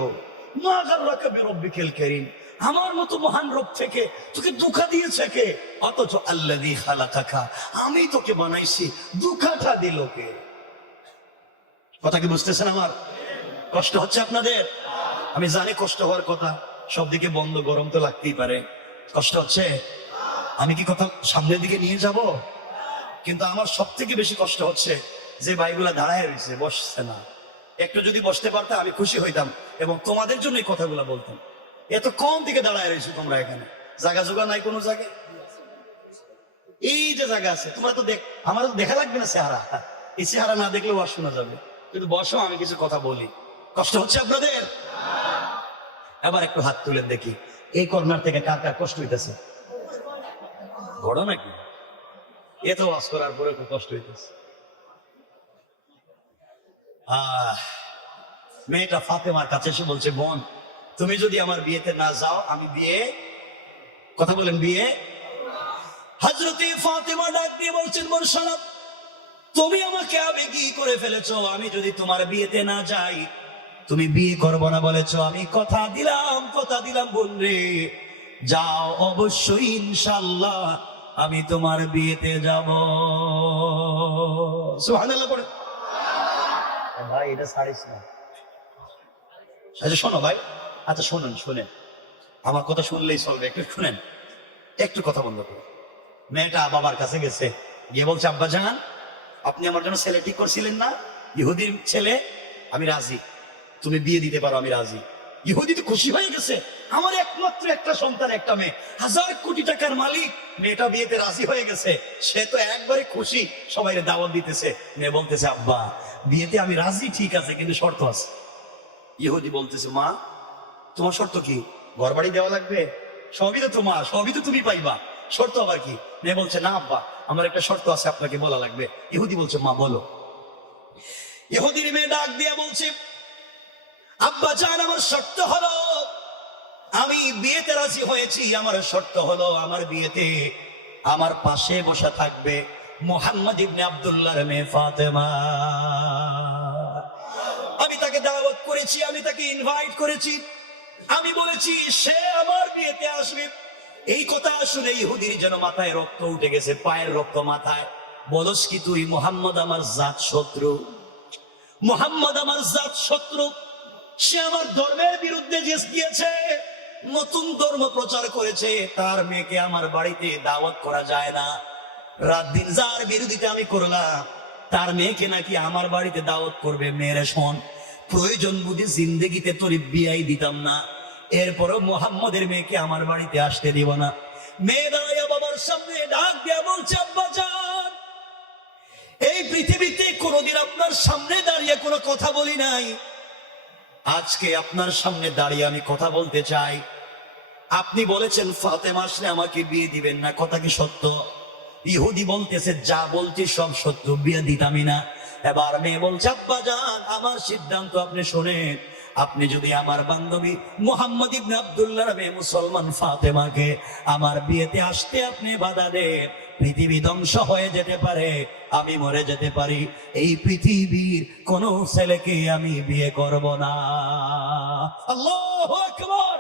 মা গাররাকা বিরাব্বিকাল কারীম, আমার মতো মহান রব থেকে তোকে ধোঁকা দিয়েছে কে? অথচ আল্লাযী খালাকাকা, আমি তোকে বানাইছি, ধোঁকাটা দিল কে? কথা কি বুঝতেছেন আমার? কষ্ট হচ্ছে আপনাদের? আমি জানি কষ্ট হওয়ার কথা, সব দিকে বন্ধ, গরম তো লাগতেই পারে, কষ্ট হচ্ছে। আমি কি কথা সামনের দিকে নিয়ে যাব? কিন্তু আমার সব থেকে বেশি কষ্ট হচ্ছে যে ভাইগুলা দাঁড়ায় রয়েছে, বসছে না। একটু যদি বসতে পারতাম আমি খুশি হইতাম এবং তোমাদের জন্য এই কথাগুলা বলতাম। এত কম দিকে দাঁড়ায় রয়েছে তোমরা, এখানে জায়গা জোগা নাই কোনো জায়গায়, এই যে জায়গা আছে তোমরা তো আমার তো দেখা লাগবে না চেহারা, এই চেহারা না দেখলে ওয়াজ শোনা যাবে, কিন্তু বসো আমি কিছু কথা বলি। কষ্ট হচ্ছে আপনাদের? এবার একটু হাত তুলে দেখি এই কর্নার থেকে কার কার কষ্ট হইতেছে, বড় নাকি? এত ওয়াজ করার পরে খুব কষ্ট হইতেছে। মেয়েটা ফাতেমার কাছে এসে বলছে, বোন তুমি যদি আমার বিয়েতে না যাও আমি বিয়ে, কথা বলেন বিয়ে। হযরতে ফাতেমা ডাক দিয়ে বলছেন, বোন শোনো, তুমি আমাকে আবেগী করে ফেলেছো, আমি যদি তোমার বিয়েতে না যাই তুমি বিয়ে করবো না বলেছো, আমি কথা দিলাম বোন রে, যাও অবশ্যই ইনশাআল্লাহ আমি তোমার বিয়েতে যাব। সুবহানাল্লাহ পড়ে। ভাই এটা ছাড়িস না। আচ্ছা শোনো ভাই, আচ্ছা শোনেন, আমার কথা শুনলেই চলবে, একটু শুনেন, একটু কথা বন্ধ করো। মেয়েটা বাবার কাছে গেছে, গিয়ে বলছে, আব্বা জান আপনি আমার জন্য ছেলে ঠিক করছিলেন না, ইহুদির ছেলে, আমি রাজি, তুমি বিয়ে দিতে পারো, আমি রাজি। ইহুদি তো খুশি হয়ে গেছে, আমার একমাত্র একটা সন্তান, একটা মেয়ে, 1000 কোটি টাকার মালিক, মেয়েটা বিয়েতে রাজি হয়ে গেছে। সে তো একবারে খুশি, সবাই দাওয়াত দিতেছে। মেয়ে বলতেছে, আব্বা বিয়েতে আমি রাজি ঠিক আছে, কিন্তু শর্ত আছে। ইহুদি বলতেছে, মা তোমার শর্ত কি? ঘর বাড়ি দেওয়া লাগবে? সবই তো তোমার, সবই তো তুমি পাইবা, শর্ত আবার কি? মেয়ে বলছে, না আব্বা আমার একটা শর্ত আছে, আপনাকে বলা লাগবে। ইহুদি বলছে, মা বলো। ইহুদির মেয়ে ডাক দিয়া বলছে, আব্বা জান আমার শর্ত হলো, আমি বিয়েতে রাজি হয়েছি, আমার শর্ত হলো আমার বিয়েতে আমার পাশে বসা থাকবে মুহাম্মদ ইবনে আব্দুল্লাহর মেয়ে ফাতেমা। আমি তাকে দাওয়াত করেছি, আমি তাকে ইনভাইট করেছি, আমি বলেছি সে আমার বিয়েতে আসবে। এই কথা শুনে ইহুদির যেন মাথায় রক্ত উঠে গেছে, পায়ের রক্ত মাথায়। বলস কি তুই? মুহাম্মদ আমার জাত শত্রু, মুহাম্মদ আমার জাত শত্রু, সে আমার ধর্মের বিরুদ্ধে যে গিয়েছে, নতুন ধর্ম প্রচার করেছে, তার মেয়েকে আমার বাড়িতে দাওয়াত করা যায় না। রাত দিন যার বিরোধিতা আমি করলাম, তার মেয়েকে নাকি আমার বাড়িতে দাওয়াত করবে। মেয়েরে শোন, প্রয়োজন বুঝে জিন্দেগিতে তোর বিয়াই দিতাম না, এরপরও মুহাম্মদের মেয়েকে আমার বাড়িতে আসতে দিব না। মেয়ে দাঁড়াইয়া বাবার সামনে ডাক দিয়া বলছে, আব্বা জান এই পৃথিবীতে কোনোদিন আপনার সামনে দাঁড়িয়ে কোনো কথা বলি নাই, আজকে আপনার সামনে দাঁড়িয়ে আমি কথা বলতে চাই। আপনি বলেছেন ফাতেমা আসলে আমাকে বিয়ে দিবেন না, কথা কি সত্য? ইহুদি বলতেছে, যা বলছি সব সত্য, বিয়ে দিতামই না। এবার মেয়ে বলছে, আব্বা জান আমার সিদ্ধান্ত আপনি শোনেন, আপনি যদি আমার বান্ধবী মুহাম্মদ ইবনে আব্দুল্লাহর মেয়ে মুসলমান ফাতেমাকে আমার বিয়েতে আসতে আপনি বাধা দেন, পৃথিবী ধ্বংস হয়ে যেতে পারে, আমি মরে যেতে পারি, এই পৃথিবীর কোন ছেলেকে আমি বিয়ে করব না। আল্লাহু আকবার।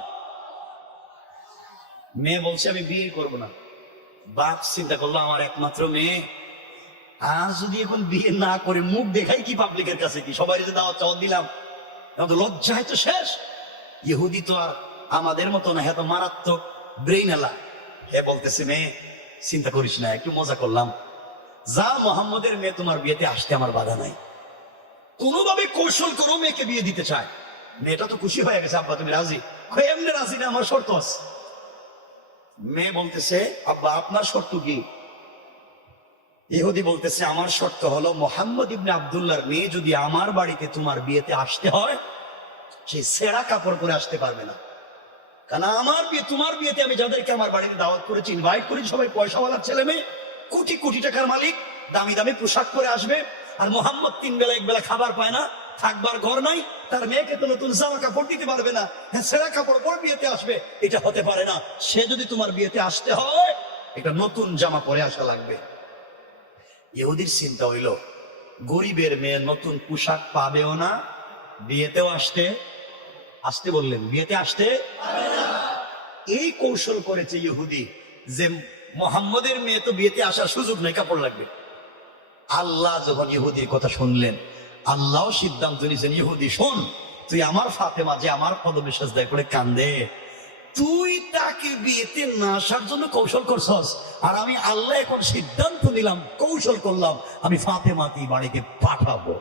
মেয়ে বলছে, আমি বিয়ে করব না। বাপ চিন্তা করলো, আমার একমাত্র মেয়ে, আর যদি এখন বিয়ে না করে মুখ দেখাই কি পাবলিকের কাছে, কি সবাই যে দাওয়াত চাওয়াত দিলাম, লজ্জায় তো শেষ। ইহুদি তো আর আমাদের মতো না, হ্যাঁ তো মারাত্মক ব্রেইন এলা। হে বলতেছে, মেয়ে চিন্তা করিস না, একটু মজা করলাম, যা মোহাম্মদের মেয়ে তোমার বিয়েতে আসতে আমার বাধা নাই, কোনোভাবে কৌশল করো মেয়েকে বিয়ে দিতে চায়। মেয়েটা তো খুশি হয়ে গেছে, আব্বা তুমি রাজি? এমনি রাজি না, আমার শর্ত আছে। মেয়ে বলতেছে, আব্বা আপনার শর্ত কি? ইহুদি বলতেছে, আমার শর্ত হলো মুহাম্মদ ইবনে আব্দুল্লাহর মেয়ে যদি আমার বাড়িতে তোমার বিয়েতে আসতে হয়, সেই ছেঁড়া কাপড় পরে আসতে পারবে না। কারণ আমার বিয়ে, তোমার বিয়েতে আমি যাদেরকে আমার বাড়িতে দাওয়াত করেছি, ইনভাইট করেছি, সবাই পয়সাওয়ালার ছেলে মেয়ে, কোটি কোটি টাকার মালিক, দামি দামি পোশাক পরে আসবে। আর মুহাম্মদ 3 বেলা 1 বেলা খাবার পায় না, থাকবার ঘর নাই, তার মেয়েকে তো নতুন জামা কাপড় দিতে পারবে না, হ্যাঁ ছেঁড়া কাপড় পরে বিয়েতে আসবে, এটা হতে পারে না। সে যদি তোমার বিয়েতে আসতে হয়, একটা নতুন জামা পরে আসা লাগবে। ইহুদির চিন্তা হইল, গরিবের মেয়ে নতুন পোশাক পাবেও না, বিয়েতেও আসতে বললেন, বিয়েতে আসতে। এই কৌশল করেছে ইহুদি যে মুহাম্মদের মেয়ে তো বিয়েতে আসার সুযোগ নেই, কাপড় লাগবে। আল্লাহ যখন ইহুদির কথা শুনলেন, আল্লাহ সিদ্ধান্ত নিয়েছেন, ইহুদি শোন, তুই আমার ফাতেমা যে আমার পদবী সাজদায় করে কান্দে, তুই তাকে বিয়েতে না আসার জন্য কৌশল করছস, আর আমি আল্লাহ এখন সিদ্ধান্ত নিলাম, কৌশল করলাম, আমি ফাতেমাকে বাড়িতে পাঠাবো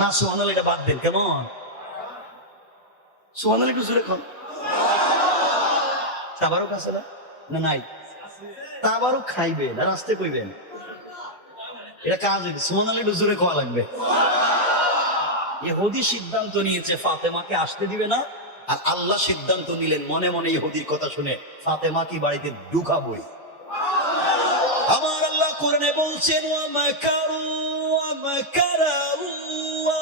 না। সুবহানাল্লাহ, এটা বাদ দেন, কেমন? সুবহানাল্লাহ একটু জোরে কোন। তাবারুক আছে না? না নাই, তাবারুক খাইবেন আর আসতে কইবেন, এটা কাজ। সুবহানাল্লাহ একটু জোরে কোয়া লাগবে। ইহুদি সিদ্ধান্ত নিয়েছে ফাতেমাকে আসতে দিবে না, আর আল্লাহ সিদ্ধান্ত নিলেন মনে মনে ইহুদির কথা শুনে ফাতেমা কি বাড়িতে ঢুকাবই। আমার আল্লাহ কোরআনে বলছেন, ওয়া মাকারু ওয়া মাকারাল্লাহ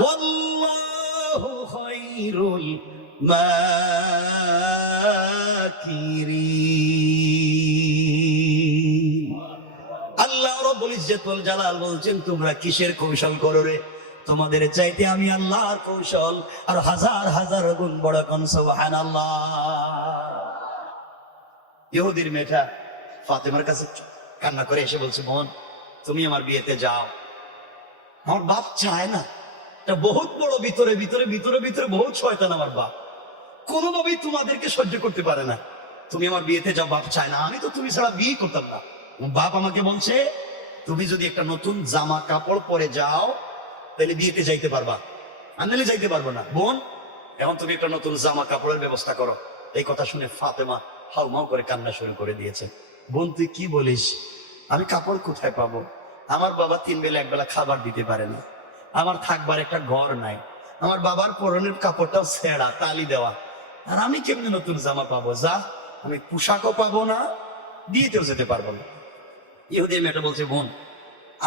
ওয়াল্লাহু খায়রুল মাকিরিন। আল্লাহ রাব্বুল ইজ্জত ওয়াল জালাল বলছেন, তোমরা কিসের কৌশল করো রে? তোমাদের চাইতে আমি আল্লাহর কৌশল আর হাজার হাজার গুণ বড়। কোন সুবহানাল্লাহ। ইহুদির মেয়েটা ফাতেমার কাছে কান্না করে এসে বলছে, বোন তুমি আমার বিয়েতে যাও, আমার বাপ চায় না, এটা বহুত বড় ভিতরে ভিতরে ভিতরে ভিতরে বহুত শয়তান আমার বাপ, কোনোভাবেই তোমাদেরকে সহ্য করতে পারে না, তুমি আমার বিয়েতে যাও, বাপ চায় না, আমি তো তুমি ছাড়া বিয়ে করতাম না। বাপ আমাকে বলছে তুমি যদি একটা নতুন জামা কাপড় পরে যাও তাহলে বিয়েতে যাইতে পারবা, আনলে যাইতে পারবো না। বোন, এখন তুমি একটা নতুন জামা কাপড়ের ব্যবস্থা করো। এই কথা শুনে ফাতেমা হাউমাউ করে কান্না শুরু করে দিয়েছে। বোন, তুই কি বলিস? আমি কাপড় কোথায় পাবো? আমার বাবা 3 বেলা 1 বেলা খাবার দিতে পারে না, আমার থাকবার একটা ঘর নাই, আমার বাবার পরনের কাপড়টাও ছেঁড়া, তালি দেওয়া, আর আমি কেমনে নতুন জামা পাবো? যা, আমি পোশাকও পাবো না, বিয়েতেও যেতে পারবো না। ইহুদি মেয়েটা বলছে, বোন,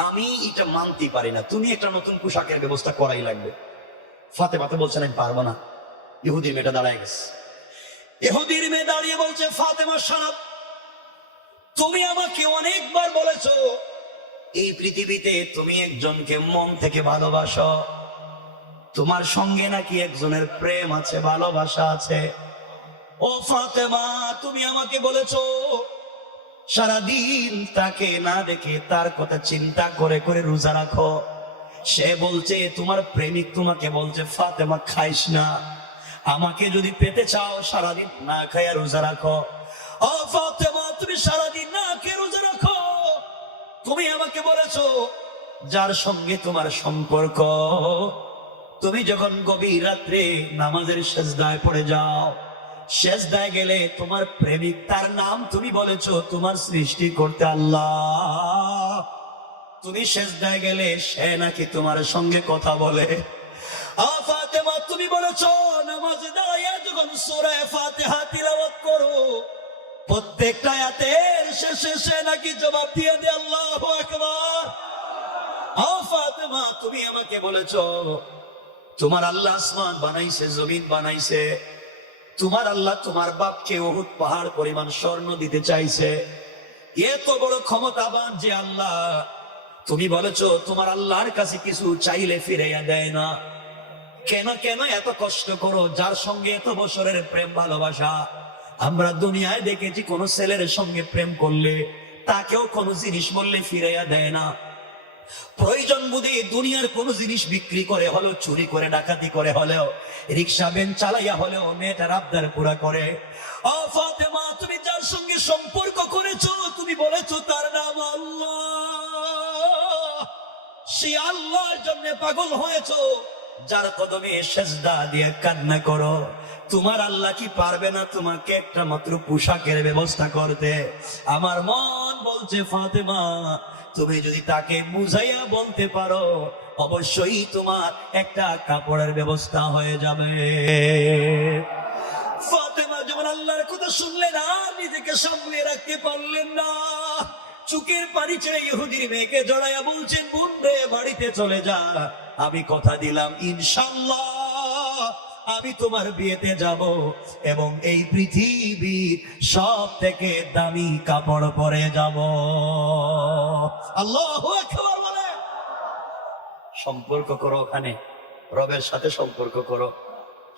আমি এটা মানতে পারি না, তুমি একটা নতুন পোশাকের ব্যবস্থা করাই লাগবে। ফাতেমা তো বলছেন আমি পারবো না। ইহুদির মেয়েটা দাঁড়ায় গেছে। ইহুদির মেয়ে দাঁড়িয়ে বলছে, ফাতেমা সাহেব, তুমি আমাকে অনেকবার বলেছো এই পৃথিবীতে তুমি একজনকে মন থেকে ভালোবাসো, তোমার সঙ্গে নাকি একজনের প্রেম আছে, ভালোবাসা আছে। ও ফাতেমা, তুমি আমাকে বলেছো সারাদিন তাকে না দেখে তার কথা চিন্তা করে করে রোজা রাখো। সে বলছে, তোমার প্রেমিক তোমাকে বলছে, ফাতেমা খাইস না, আমাকে যদি পেতে চাও সারাদিন না খাইয়া রোজা রাখো। ও ফাতেমা, তুমি সারাদিন না খেয়ে রোজা রাখো। তুমি আমাকে বলেছো যার সঙ্গে তোমার সম্পর্ক, তুমি যখন গভীর রাত্রে নামাজের সেজদায় পড়ে যাও, সেজদায় গেলে তোমার প্রেমিক, তার নাম তুমি বলেছো, তোমার সৃষ্টি করতে আল্লাহ, তুমি সেজদায় গেলে সে নাকি তোমার সঙ্গে কথা বলে। ফাতেমা, তুমি বলেছো নামাজে দাঁড়িয়ে যখন সূরা ফাতিহা তিলাওয়াত করো, প্রত্যেকটা আয়াতের শেষে সে নাকি জবাব দিয়ে দেয় আল্লাহু আকবার। ফাতেমা, তুমি আমাকে বলেছো তোমার আল্লাহ আসমান বানাইছে, জমিন বানাইছে, তোমার আল্লাহ তোমার বাপকে উহুদ পাহাড় পরিমাণ স্বর্ণ দিতে চাইছে, এত বড় ক্ষমতাবান যে আল্লাহ, তুমি বলেছো তোমার আল্লাহর কাছে কিছু চাইলে ফিরাইয়া দেয় না। কেন কেন এত কষ্ট করো? যার সঙ্গে এত বছরের প্রেম ভালোবাসা, আমরা দুনিয়ায় দেখেছি কোন ছেলের সঙ্গে প্রেম করলে তাকেও কোন জিনিস বললে ফিরাইয়া দেয় না। প্রয়োজন বুঝে দুনিয়ার কোন জিনিস বিক্রি করে হলেও, চুরি করে ডাকাতি করে হলেও, রিক্সা ভ্যান চালাইয়া হলেও মেয়েটার আবদার পুরা করে। ও ফাতেমা, তুমি যার সঙ্গে সম্পর্ক করেছো, তুমি বলেছো তার নাম আল্লাহ, সে আল্লাহর জন্য পাগল হয়েছো, যার কদমে সেজদা দিয়ে কান্না করো। তোমার আল্লাহ কি পারবে না তোমাকে একটা মাত্র পোশাকের ব্যবস্থা করতে? আমার মন বলছে, ফাতেমা, তুমি যদি তাকে বুঝাইয়া বলতে পারো, অবশ্যই তোমার একটা কাপড়ের ব্যবস্থা হয়ে যাবে। ফাতেমা যখন আল্লাহর কথা শুনলেন আর নিজেকে সামলে রাখতে পারলেন না, চোখের পানি ছেড়ে ইহুদির মেয়েকে জড়াইয়া বলছেন, বোন রে, বাড়িতে চলে যা, আমি কথা দিলাম ইনশাআল্লাহ আমি তোমার বিয়েতে যাব এবং এই পৃথিবীর সব থেকে দামি কাপড় পরে যাব। আল্লাহু আকবার বলে। সম্পর্ক করো, ওখানে রবের সাথে সম্পর্ক করো,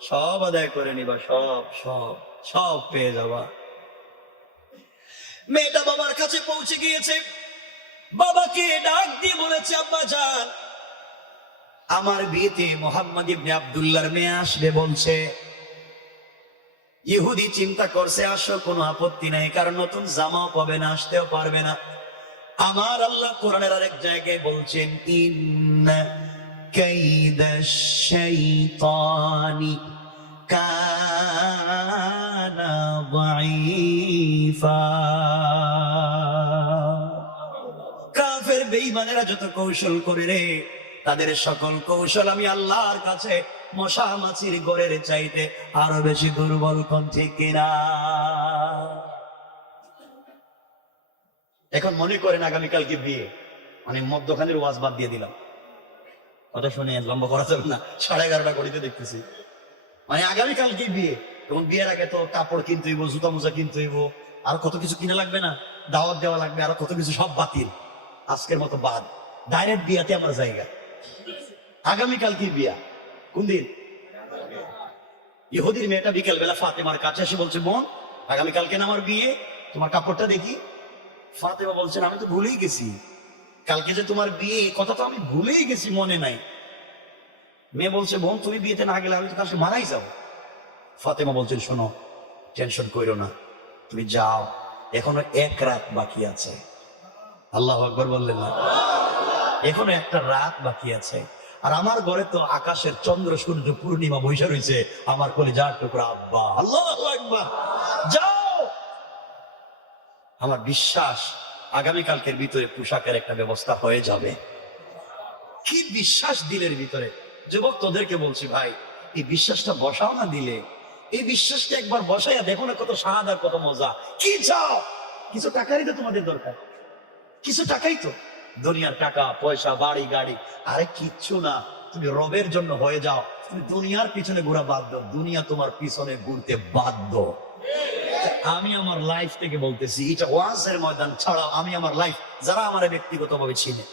সব আদায় করে নিবা, সব সব সব পেয়ে যাবা। মেয়েটা বাবার কাছে পৌঁছে গিয়েছে, বাবাকে ডাক দিয়ে বলেছে, আব্বা জান, আমার বিয়েতে মোহাম্মদ ইবনে আব্দুল্লাহর মেয়ে আসবে বলছে। ইহুদি চিন্তা করছে, আসো, কোনো আপত্তি নাই, কারণ নতুন জামাও পাবে না, আসতেও পারবে না। আমার আল্লাহ কোরআনের আরেক জায়গায় বলছেন, ইন্না কাইদাশ শাইতানি কানা দাঈফা। কাফের বেঈমানেরা যত কৌশল করে রে, তাদের সকল কৌশল আমি আল্লাহর কাছে মশা মাছির গড়ের চাইতে আরো বেশি দুর্বল। কোন ঠিক কিনা? এখন মনে করেন আগামীকাল কি বিয়ে, মানে মধ্যখানের ওয়াজ বাদ দিয়ে দিলাম, কথা শুনে লম্বা করা যাবে না, 11:30 ঘড়িতে দেখতেছি, মানে আগামীকাল কি বিয়ে। এবং বিয়ের আগে তো কাপড় কিনতে হইব, জুতা মোজা কিনতে হইব, আর কত কিছু কিনা লাগবে না, দাওয়াত দেওয়া লাগবে, আরো কত কিছু, সব বাতিল, আজকের মতো বাদ। ডাইরেক্ট বিয়াতে আমার জায়গা। আগামীকাল কি বিয়া? কোন দিন? ইহুদির মেয়েটা বিকেল বেলা ফাতেমার কাছে এসে বলছে, বোন, আগামীকালকে না আমার বিয়ে, তোমার কাপড়টা দেখি। ফাতেমা বলছেন, আমি তো ভুলেই গেছি, কালকে যে তোমার বিয়ে, কথা তো আমি ভুলেই গেছি, মনে নাই। মেয়ে বলছে, বোন, তুমি বিয়েতে না গেলে আমি তো কালকে মারাই যাবো। ফাতেমা বলছেন, শোনো, টেনশন করো না, তুমি যাও, এখনো 1 রাত বাকি আছে, আল্লাহু আকবার বললেন না? এখনো একটা রাত বাকি আছে, আর আমার ঘরে তো আকাশের চন্দ্র সূর্য পূর্ণিমা বৈশা রয়েছে। আমার কলিজার টুকরা আব্বা, আল্লাহু আকবার। যাও, আমার বিশ্বাস আগামীকালকের ভিতরে পোশাকের একটা ব্যবস্থা হয়ে যাবে। কি বিশ্বাস দিলের ভিতরে। যুবক তোদেরকে বলছি ভাই, এই বিশ্বাসটা বসাও না দিলে, এই বিশ্বাসটা একবার বসাইয়া দেখো না, কত শাহাদাত, কত মজা। কি চাও? কিছু টাকারই তো তোমাদের দরকার, কিছু টাকাই তো। দুনিয়ার টাকা পয়সা বাড়ি গাড়ি আরে কিচ্ছু না। তুমি রবের জন্য হয়ে যাও, তুমি দুনিয়ার পিছনে ঘোরা বাধ্য, দুনিয়া তোমার পিছনে ঘুরতে বাধ্য। আমি আমার লাইফ থেকে বলতেছি, এটা ওয়াজের ময়দান ছাড়াও আমি আমার লাইফ, যারা আমার ব্যক্তিগতভাবে চিনে,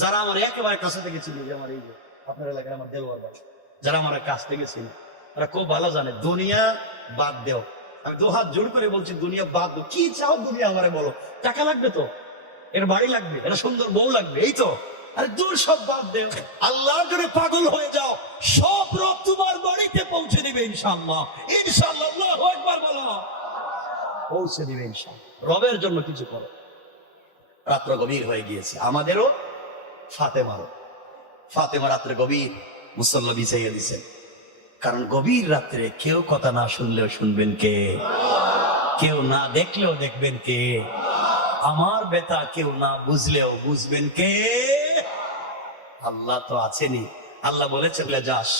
যারা আমার একেবারে কাছে থেকে চিনে, যে আমার এই যে আপনার এলাকায় আমার দেলোয়ার ভাই, যারা আমার কাছ থেকে চিনে, তারা খুব ভালো জানে দুনিয়া বাদ দেও। আমি দুহাত জোর করে বলছি, দুনিয়া বাদ দাও। কি চাও দুনিয়া আমারে বলো? টাকা লাগবে তো, এর বাড়ি লাগবে, এটা সুন্দর বউ লাগবে, এই তো। আরে দূর, সব বাদ দেও, আল্লাহর জন্য পাগল হয়ে যাও, সব রব তোমার বাড়িতে পৌঁছে দিবে ইনশাআল্লাহ। ইনশাআল্লাহ, আল্লাহু আকবার বলো, পৌঁছে দিবে ইনশাআল্লাহ। রবের জন্য কিছু করো। রাত্র গভীর হয়ে গিয়েছে, আমাদেরও ফাতেমা রাত্রে গভীর মুসল্লা বিছাইয়া দিছেন। কারণ গভীর রাত্রে কেউ কথা না শুনলেও শুনবেন কে? কেউ না দেখলেও দেখবেন কে? আমার বেতা কেউ না বুঝলেও বুঝবেন কে? আল্লাহ তো আছেনই। আল্লাহ বলেছে বলে যাস।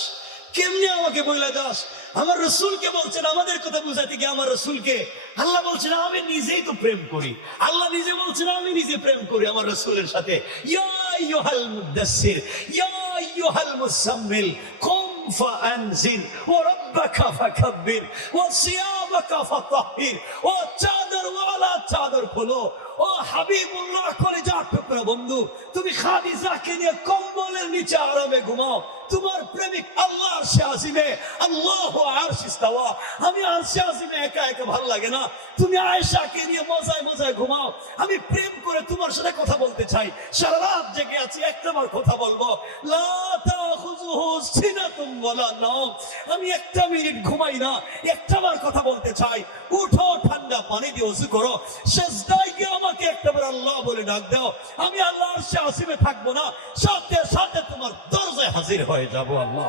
কেমনি আমাকে বলে যাস? আমার রসুলকে বলছেন, আমাদের কথা বুঝাতে গিয়ে আমার রসুলকে আল্লাহ বলছেন আমি নিজেই তো প্রেম করি। আল্লাহ নিজে বলছেন আমি নিজে প্রেম করি আমার রসুলের সাথে। ইয়া আইয়ুহাল মুদাসসির, ইয়া আইয়ুহাল মুসাম্মিল, কুম ফাআনজির, ওয়া রাব্বাকা ফাকাব্বির, ওয়া সিয়াবাকা ফাতাহহির, ও চাদর ওয়ালা চাদর খোলো। ও হাবিবুল্লাহ, কলিজার টুকরা বন্ধু, তুমি খাদিজাকে নিয়ে কম্বলের নিচে আরামে ঘুমাও। তোমার প্রেমিক আল্লাহ আরশে আজিমে, আল্লাহু আরশ ইস্তাওয়া। আমি আরশে আজিমে একা একা ভালো লাগে না, তুমি আয়েশাকে নিয়ে মজায় মজায় ঘুমাও। আমি প্রেম করে তোমার সাথে কথা বলতে চাই, সারা রাত জেগে আছি, একটাবার কথা বলবো। লা তাখুযুহু সিনাতুন ওয়ালা নাওম। আমি একটা মিনিট ঘুমাই না, একটাবার কথা বলতে চাই। উঠো, ঠান্ডা পানি দিয়ে ওযু করো, সিজদায় গিয়ে আমাকে একটাবার আল্লাহ বলে ডাক দাও। আমি আল্লাহর আরশে আজিমে থাকবো না, সাথে সাথে তোমার দরজায় হাজির হয়ে যাব। আল্লাহ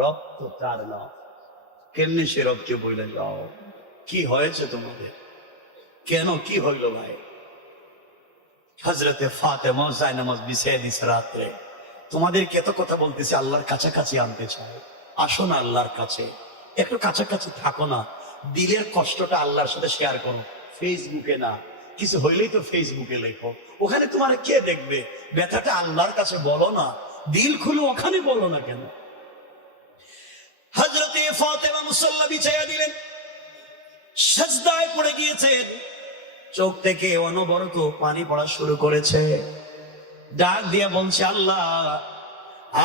রব তো তার না, কেমনি সে রবকে বলে যাও? কি হয়েছে তোমাদের? কেন কি হইল ভাই? হযরতে ফাতেমা জায়নামাজ বিছিয়ে দিছে রাত্রে। তোমাদেরকে এত কথা বলতেছে, আল্লাহর কাছাকাছি আনতে চায়। আসো না আল্লাহর কাছে, একটু কাছাকাছি থাকো না, দিলের কষ্টটা আল্লাহর সাথে শেয়ার করো। ফেসবুকে না, কিছু হইলেই তো ফেসবুকে লেখো, ওখানে তোমার কে দেখবে? ব্যথাটা আল্লাহর কাছে বলো না, দিল খুলে ওখানে বলো না কেন? হযরতে ফাতেমা মুসাল্লা বিছাইয়া দিলেন, সিজদায় পড়ে গিয়েছেন, চোখ থেকে অনবরত পানি পড়া শুরু করেছে। ডাক দিয়া বলছে, আল্লাহ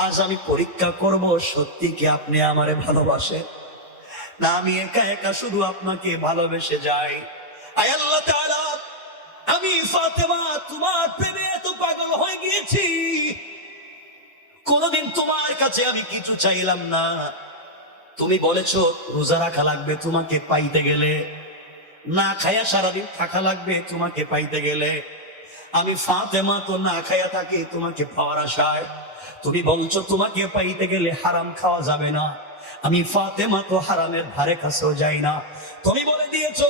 আজ আমি পরীক্ষা করব, সত্যি কি আপনি আমারে ভালোবাসেন, না আমি একা একা শুধু আপনাকে ভালোবেসে যাই। আয় আল্লাহ তাআলা, আমি ফাতেমা তোমার প্রেমে এত পাগল হয়ে গিয়েছি, কোনদিন তোমার কাছে আমি কিছু চাইলাম না। তুমি বলেছো রোজা রাখা লাগবে তোমাকে পাইতে গেলে, না খায়া সারাদিন থাকা লাগবে তোমাকে পাইতে গেলে। আমি ফাতেমা তো না খায়া থাকি তোমাকে পাওয়ার আশায়। তুমি বলছো তোমাকে পাইতে গেলে হারাম খাওয়া যাবে না, আমি ফাতেমা তো হারামের ধারে কাছেও যাই না। তুমি বলে দিয়েছো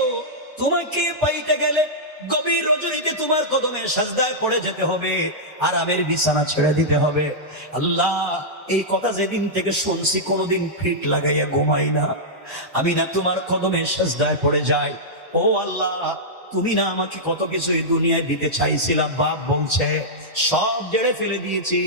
তোমাকে পাইতে গেলে গভীর রজনীতে তোমার কদমে সাজদায় পড়ে যেতে হবে, আরামের বিছানা ছেড়ে দিতে হবে। আল্লাহ এই কথা যেদিন থেকে শুনছি কোনোদিন ফিট লাগাইয়া ঘুমাই না, আমি না তোমার কদমে সাজদায় পড়ে যাই। ও আল্লাহ, তুমি না আমাকে কত কিছু এই দুনিয়ায় দিতে চাইছিলাম, বাপ বলছে সব জেড়ে ফেলে দিয়েছি,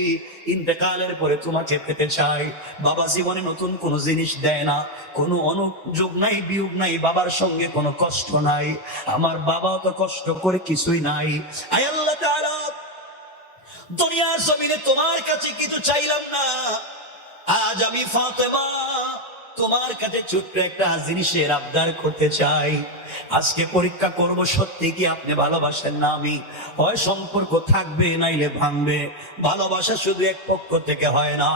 ইন্তেকালের পরে তোমাকে পেতে চাই। বাবা জীবনে নতুন কোনো জিনিস দেয় না, কোনো অনুযোগ নাই, বিয়োগ নাই, বাবার সঙ্গে কোনো কষ্ট নাই, আমার বাবাও তো কষ্ট করে কিছুই নাই। আয় আল্লাহ তাআলা, দুনিয়ার জমিনে তোমার কাছে কিছু চাইলাম না, আজ আমি ফাতেমা তোমার কাছে ছোট্ট একটা জিনিসের আবদার করতে চাই। আজকে পরীক্ষা করব, সত্যি কি আপনি ভালোবাসেন না আমি? হয় সম্পর্ক থাকবে নাইলে ভাঙবে, ভালোবাসা শুধু এক পক্ষ থেকে হয় না।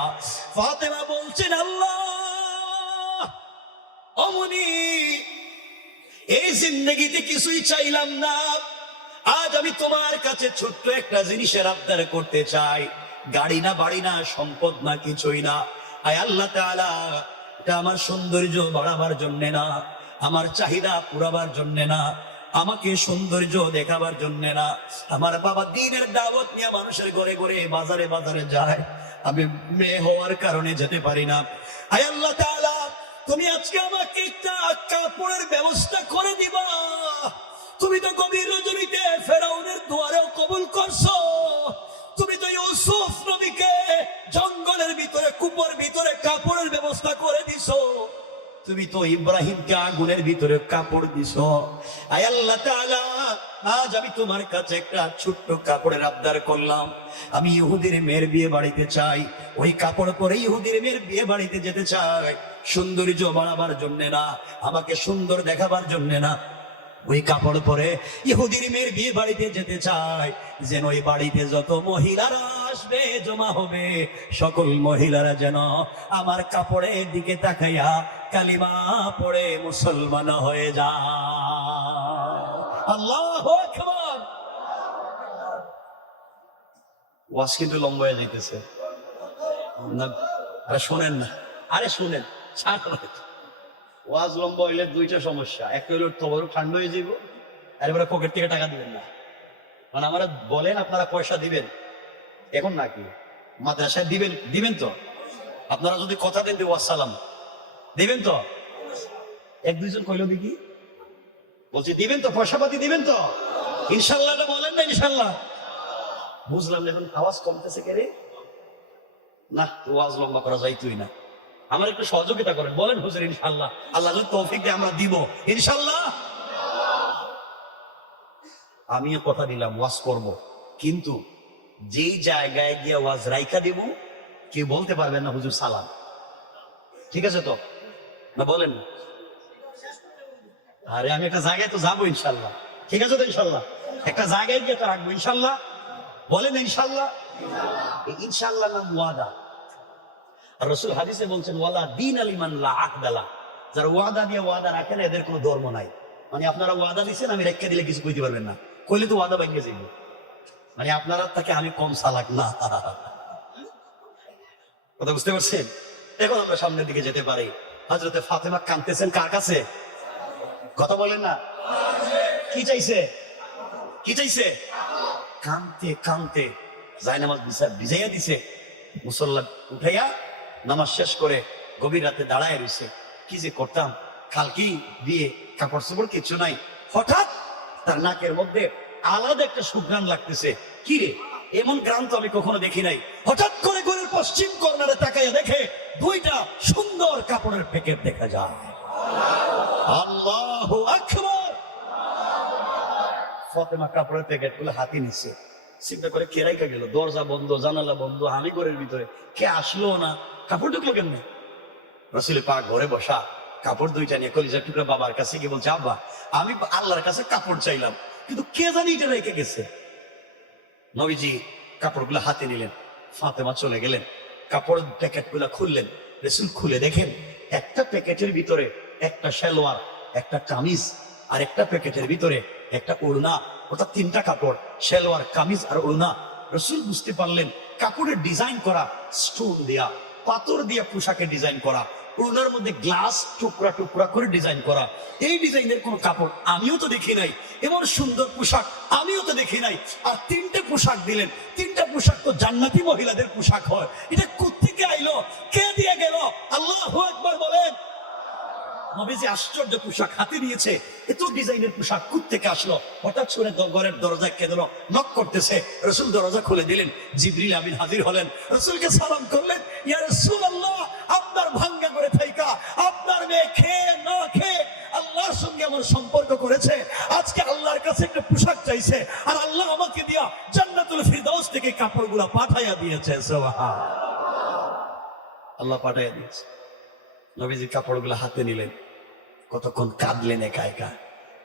ফাতেমা বলছেন, আল্লাহ অমনি এই জিন্দেগিতে কিছুই চাইলাম না, আজ আমি তোমার কাছে ছোট্ট একটা জিনিসের আবদার করতে চাই। গাড়ি না, বাড়ি না, সম্পদ না, কিছুই না। আয় আল্লাহ তাআলা, এটা আমার সৌন্দর্য বাড়াবার জন্য না, আমার চাহিদা পুরাবার জন্য না, আমাকে সৌন্দর্য দেখাবার জন্য না। আমার বাবা দ্বীনের দাওয়াত নিয়ে মানুষের ঘরে ঘরে, বাজারে বাজারে যায়, আমি মেয়ে হওয়ার কারণে যেতে পারি না। আয় আল্লাহ তাআলা, তুমি আজকে আমাকে একটা কাপড়ের ব্যবস্থা করে দিবা। তুমি তো গভীর রজনীতে ফেরাউনের দুয়ারেও কবুল করছো। তুমি তো ইউসুফ নবীকে জঙ্গলের ভিতরে, কূপের ভিতরে কাপড়ের ব্যবস্থা করে দিছো। তুমি তো ইব্রাহিমকে আগুনের ভিতরে কাপড় দিছো। আয় আল্লাহ তাআলা, আজ আমি তোমার কাছে একটা ছোট্ট কাপড়ের আবদার করলাম। আমি ইহুদির মেয়ের বিয়ে বাড়িতে চাই, ওই কাপড় পরে ইহুদির মেয়ের বিয়ে বাড়িতে যেতে চাই। সৌন্দর্য বাড়াবার জন্য না, আমাকে সুন্দর দেখাবার জন্য না, ওই কাপড় পরে ইহুদির মেয়ের বিয়ে বাড়িতে যেতে চাই। যেন ওই বাড়িতে যত মহিলারা আসবে, জমা হবে, সকল মহিলারা যেন আমার কাপড়ের দিকে তাকাইয়া কালিমা পড়ে মুসলমান হয়ে যায়। আল্লাহু আকবার। ওয়াজ কিন্তু লম্বা হয়ে যাইতেছে না, আরে শোনেন না, আরে শোনেন, ওয়াজ লম্বা হইলে দুইটা সমস্যা। একটা হইলে তোমার ঠান্ডা হয়ে যাইব, আর এবারে পকেট থেকে টাকা দিবেন না। মানে আমরা বলেন আপনারা পয়সা দিবেন এখন নাকি মাদ্রাসায় দিবেন? দিবেন তো? আপনারা যদি কথা দেন যে ওয়াসসালাম দিবেন তো? এক দুইজন কইলো দেখি, বলছি দিবেন তো? পয়সা পাতি দিবেন তো? ইনশাল্লাহ বলেন না? ইনশাল্লাহ। বুঝলাম না, এখন আওয়াজ কমতেছে কে রে? না, ওয়াজ লম্বা করা যাইতই না। আমার একটু সহযোগিতা করেন, বলেন হুজুর ইনশাল্লাহ। আল্লাহ যদি তৌফিক দেয় আমরা দিব ইনশাল্লাহ। আমিও কথা দিলাম ওয়াজ করব, কিন্তু যেই জায়গায় গিয়ে ওয়াজ রাইখা দিব কেউ বলতে পারবেন না হুজুর সালাম। ঠিক আছে তো? না বলেন না? আরে আমি একটা জায়গায় তো যাবো ইনশাল্লাহ। ঠিক আছে তো? ইনশাল্লাহ একটা জায়গায় গিয়ে তো রাখবো ইনশাল্লাহ। বলেন ইনশাল্লাহ। ইনশাল্লাহ নাম ওয়াদা। আর রাসূল হাদিসে বলছেন, ওয়ালা দীন লিমান লা আহদালা, যারা ওয়াদা দিয়ে ওয়াদা রাখে না এদের কোনো ধর্ম নাই। মানে আপনারা ওয়াদা দিচ্ছেন, আমি রেখে দিলে কিছু কইতে পারবেন না, কইলে তো ওয়াদা ভেঙে যাইব। মানে আপনারা তাকে আমি কম সালাক না। কথা বুঝতে পারছেন? এখন আমরা সামনের দিকে যেতে পারি। হযরতে ফাতেমা কাঁদতেছেন কার কাছে? কথা বলেন না। কি চাইছে? কি চাইছে? কাঁদতে কাঁদতে জায়নামাজ ভিজাইয়া দিছে, মুসল্লা উঠাইয়া নামাজ শেষ করে গভীর রাতে দাঁড়ায় রয়েছে। কি যে করতাম, কালকি বিয়ে, কাপড় চোপড় কিছু নাই। হঠাৎ তার নাকের মধ্যে আলাদা একটা সুঘ্রাণ লাগতেছে। কি রে, এমন গ্রাম তো আমি কখনো দেখি নাই। হঠাৎ করে ঘরের পশ্চিম কর্নারে তাকাইয়া দেখে দুইটা সুন্দর কাপড়ের প্যাকেট দেখা যায়। আল্লাহু আকবার। ফাতেমা কাপড়ের প্যাকেট গুলো হাতে নিচ্ছে। চিন্তা করে কে রাইখা গেল? দরজা বন্ধ, জানালা বন্ধ, আমি ঘরের ভিতরে, কে আসলো না, কাপড় ঢুকলো কেমনে? রাসূল পাক ঘরে বসা, কাপড় দুইটা নিয়ে কলিজার টুকরা বাবার কাছে গিয়ে বলছে, আব্বা আমি আল্লাহর কাছে কাপড় চাইলাম, কিন্তু কে জানি এটা রেখে গেছে। নবীজি কাপড়গুলো হাতে নিলেন, ফাতেমা চলে গেলেন, কাপড় প্যাকেট গুলা খুললেন। রাসূল খুলে দেখেন একটা প্যাকেটের ভিতরে একটা সালোয়ার, একটা কামিজ, আর একটা প্যাকেটের ভিতরে একটা ওড়না। অর্থাৎ তিনটা কাপড়, সালোয়ার, কামিজ আর ওড়না। রাসূল বুঝতে পারলেন কাপড়ের ডিজাইন করা স্টোন দিয়া, পাথর দিয়া পোশাকের ডিজাইন করা, ওড়নার মধ্যে গ্লাস টুকরা টুকরা করে ডিজাইন করা। এই ডিজাইনের কোন কাপড় আমিও তো দেখি নাই, এমন সুন্দর পোশাক আমিও তো দেখি নাই। আর তিনটে পোশাক দিলেন, তিনটা পোশাক তো জান্নাতি মহিলাদের পোশাক হয়। এটা কোত্থেকে আইলো, কে দিয়ে গেল? আল্লাহু আকবার বলেন। নবীজি আশ্চর্য পোশাক হাতে নিয়েছে, এত ডিজাইনের পোশাক কোত্থেকে আসলো? হঠাৎ শুনে ঘরের দরজা কে দিল, নক করতেছে। রাসূল দরজা খুলে দিলেন, জিবরিল আমিন হাজির হলেন, রাসূলকে সালাম করলেন, ইয়া রাসূলুল্লাহ, আপনার ভাঙ্গা করে থাইকা আপনার মেয়ে খেয়ে না খেয়ে আল্লাহর সঙ্গে আমার সম্পর্ক করেছে, আজকে আল্লাহর কাছে একটা পোশাক চাইছে, আর আল্লাহ আমাকে দিয়া জান্নাতুল ফিরদাউস থেকে কাপড়গুলা পাঠাইয়া দিয়েছে। সুবহানাল্লাহ, আল্লাহ পাঠাইয়া দিয়েছে। নবীজি কাপড়গুলা হাতে নিলেন, কতক্ষণ কাঁদলেন একা একা,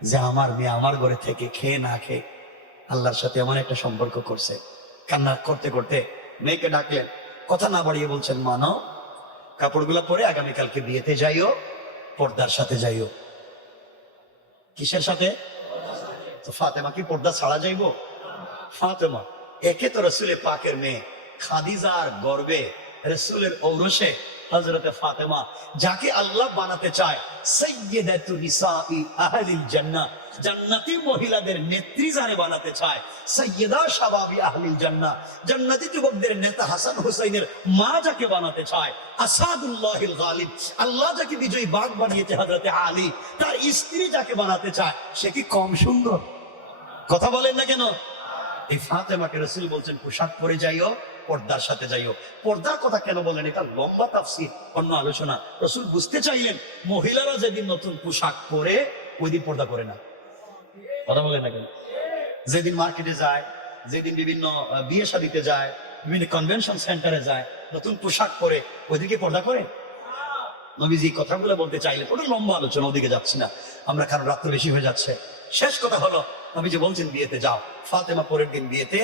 যে আমার মেয়ে আমার ঘরে থেকে খেয়ে না খেয়ে আল্লাহর সাথে এমন একটা সম্পর্ক করছে। কান্না করতে করতে মেয়েকে ডাকলেন, কথা না বাড়িয়ে বলছেন, মানো কাপড়গুলা পরে আগামীকালকে বিয়েতে যাইও, পর্দার সাথে যাইও। কিসের সাথে? তো ফাতেমা কি পর্দা ছাড়া যাইব? ফাতেমা একে তো রসুলের পাকের মেয়ে, খাদিজার গর্বে রসুলের ঔরসে হযরতে ফাতেমা, যাকে আল্লাহ বানাতে চায় সাইয়্যিদাতু নিসাই আহলিল জান্নাহ, জান্নাতি মহিলাদের নেত্রী যারে বানাতে চায়, সাইয়্যিদা শাবাবি আহলিল জান্নাহ, জান্নাতি যুবকদের নেতা হাসান হুসাইনের মা যাকে বানাতে চায়, আসাদুল্লাহিল গালিব, আল্লাহ যাকে বিজয়ী বাগ বানিয়েছে হযরতে আলী, তার স্ত্রী যাকে বানাতে চায়, সে কি কম সুন্দর? কথা বলেন না কেন? এই ফাতেমাকে রাসূল বলছেন পোশাক পরে যাইও, পর্দার সাথে যাইও। পর্দার কথা কেন বলেন? এটা লম্বা তাফসীর, অন্য আলোচনা। রাসূল বুঝতে চাইলেন মহিলারা যেদিন নতুন পোশাক পরে ওই দিন পর্দা করে না। কথা বলেন না কেন? যেদিন মার্কেটে যায়, যেদিন বিভিন্ন বিয়ে শাদীতে যায়, বিভিন্ন কনভেনশন সেন্টারে যায়, নতুন পোশাক পরে ওইদিকে পর্দা করে। নবীজি কথাগুলো বলতে চাইলে কোনো লম্বা আলোচনা, ওদিকে যাচ্ছি না আমরা, কারণ রাত্র বেশি হয়ে যাচ্ছে। শেষ কথা হলো নবীজি বলছেন বিয়েতে যাও। ফাতেমা পরের দিন বিয়েতে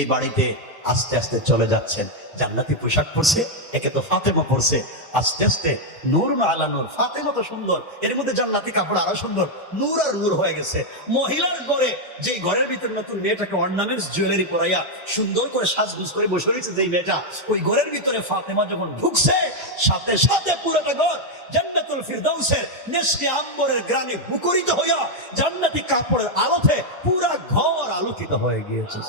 এই বাড়িতে আস্তে আস্তে চলে যাচ্ছেন। জান্নাতি পোশাক পরছে, একে তো ফাতেমা পরছে, আস্তে আস্তে নূর আলা নূর। ফাতেমা তো সুন্দর, এর মধ্যে জান্নাতি কাপড় আরো সুন্দর, নূর আর নূর হয়ে গেছে। মহিলার ঘরে, যে ঘরের ভিতরে নতুন মেয়েটাকে অর্নামেন্টস জুয়েলারি পরাইয়া সুন্দর করে সাজগুজ করে বসে রয়েছে যেই মেয়েটা, ওই ঘরের ভিতরে ফাতেমা যখন ঢুকছে, সাথে সাথে পুরোটা ঘর জান্নাতুল ফিরদাউসের নেশকে আম্বরের গ্রানে মুখরিত হইয়া জান্নাতি কাপড়ের আলোতে পুরা ঘর আলোকিত হয়ে গিয়েছে।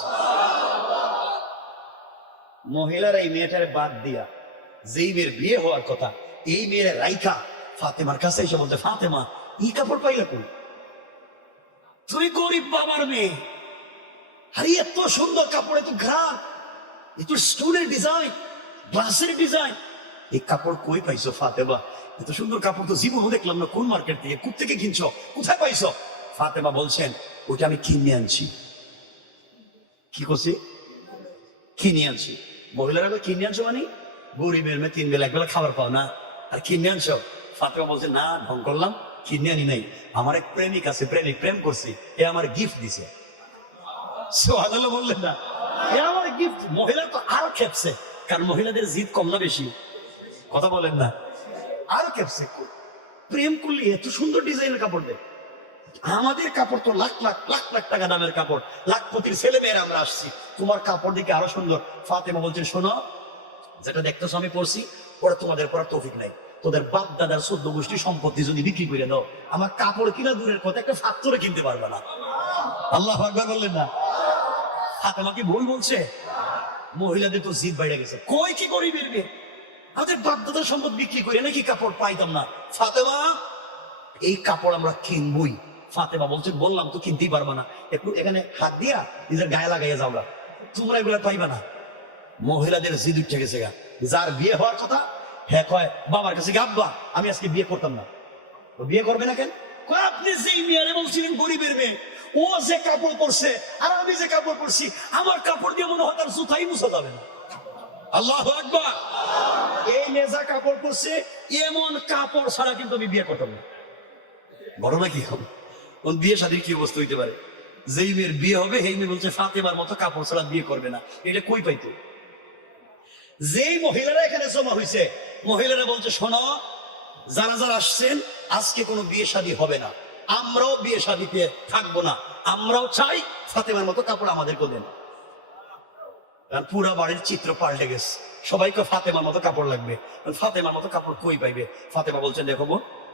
মহিলারা এই মেয়েটারে বাদ দিয়া, যেই মেয়ের বিয়ে হওয়ার কথা, এই মেয়ের রাইখা ফাতেমার কাছে এসে বলতে, ফাতেমা এই কাপড় পাইলে কই? তুমি গরিব বাবার মেয়ে, আরে এত সুন্দর কাপড়, এত ঘ্রাণ, এত স্টোনের ডিজাইন, গ্লাসের ডিজাইন, এই কাপড় কই পাইছো ফাতেমা? এত সুন্দর কাপড় তো জীবনও দেখলাম না, কোন মার্কেট থেকে, কোথেকে কিনছো, কোথায় পাইছো? ফাতেমা বলছেন ওটা আমি কিনে আনছি। কি করছি? কিনে আনছি। মহিলারা কিনে আনছো মানে গরিবের মেয়ে, 3 বেলা 1 বেলা খাবার পাও না, আর কিনে আনছো? ফাতেমা বলছে না, ঢং করলাম, কিনে আনি নাই, আমার এক প্রেমিক আছে, প্রেমিক প্রেম করছি, এ আমার গিফট দিছে। সুবহানাল্লাহ বললেন না? এ আমার গিফট। মহিলা তো আরো খেপছে, কারণ মহিলাদের জিদ কম না বেশি? কথা বলেন না? আরো খেপছে, প্রেম করলে এত সুন্দর ডিজাইনের কাপড় দেয়। আমাদের কাপড় তো লাখ লাখ লাখ লাখ টাকা দামের কাপড়, লাখপতির ছেলে মেয়েরা আমরা আসছি, তোমার কাপড় দিকে আরো সুন্দর। ফাতেমা বলছেন শোনো, যেটা দেখতেছো আমি পড়ছি, ওরা তোমাদের পড়ার তৌফিক নাই। তোদের বাপ দাদার 14 গোষ্ঠী সম্পত্তি যদি বিক্রি করে দাও, আমার কাপড় কিনা দূরের কথা, একটা ফাত্তরে কিনতে পারবে না। আল্লাহু আকবার বললেন না? ফাতেমা কি ভুল বলছে? মহিলাদের তো জিদ বাইরে গেছে, কই কি গরিবের মেয়ে, আমাদের বাপ দাদার সম্পদ বিক্রি করে নাকি কাপড় পাইতাম না। ফাতেমা এই কাপড় আমরা কিনবই। ফাতেমা বলছেন বললাম তো কিনতেই পারবা না, একটু এখানে হাত দিয়া নিজের গায়ে লাগাইয়া যাও না, তোমরা এগুলা পাইবা না। মহিলাদের জিদ উঠে গেছে গা। যার বিয়ে হওয়ার কথা, হ্যাঁ কয় বাবার কাছে আব্বা আমি আজকে বিয়ে করতাম না। বিয়ে করবে না কেন? আপনি যেই মেয়ে বলছিলেন গরিবের মেয়ে, ও যে কাপড় পরছে আর আমি যে কাপড় পরছি, আমার কাপড় দিয়ে মনে হয় তার জুতাই মুছা যাবে না। আল্লাহু আকবার। এই মেজা কাপড় পরছে, এমন কাপড় ছাড়া কিন্তু আমি বিয়ে করতাম না। ঘটনা কি হবে? বিয়ে শাদীর কি অবস্থা হইতে পারে? যেই মেয়ের বিয়ে হবে সেই মেয়ে বলছে ফাতেমার মতো কাপড় ছাড়া বিয়ে করবে না। এটা কই পাইতো? যেই মহিলারা এখানে জমা হয়েছে, মহিলারা বলছে শোনো, যারা যারা আসছেন আজকে কোনো বিয়ে শাদী হবে না, আমরাও বিয়ে শাদীতে থাকবো না, আমরাও চাই ফাতেমার মতো কাপড় আমাদেরকে দেন। পুরা বাড়ির চিত্র পাল্টে গেছে, সবাইকে ফাতেমার মতো কাপড় লাগবে। ফাতেমার মতো কাপড় কই পাইবে? ফাতেমা বলছেন দেখো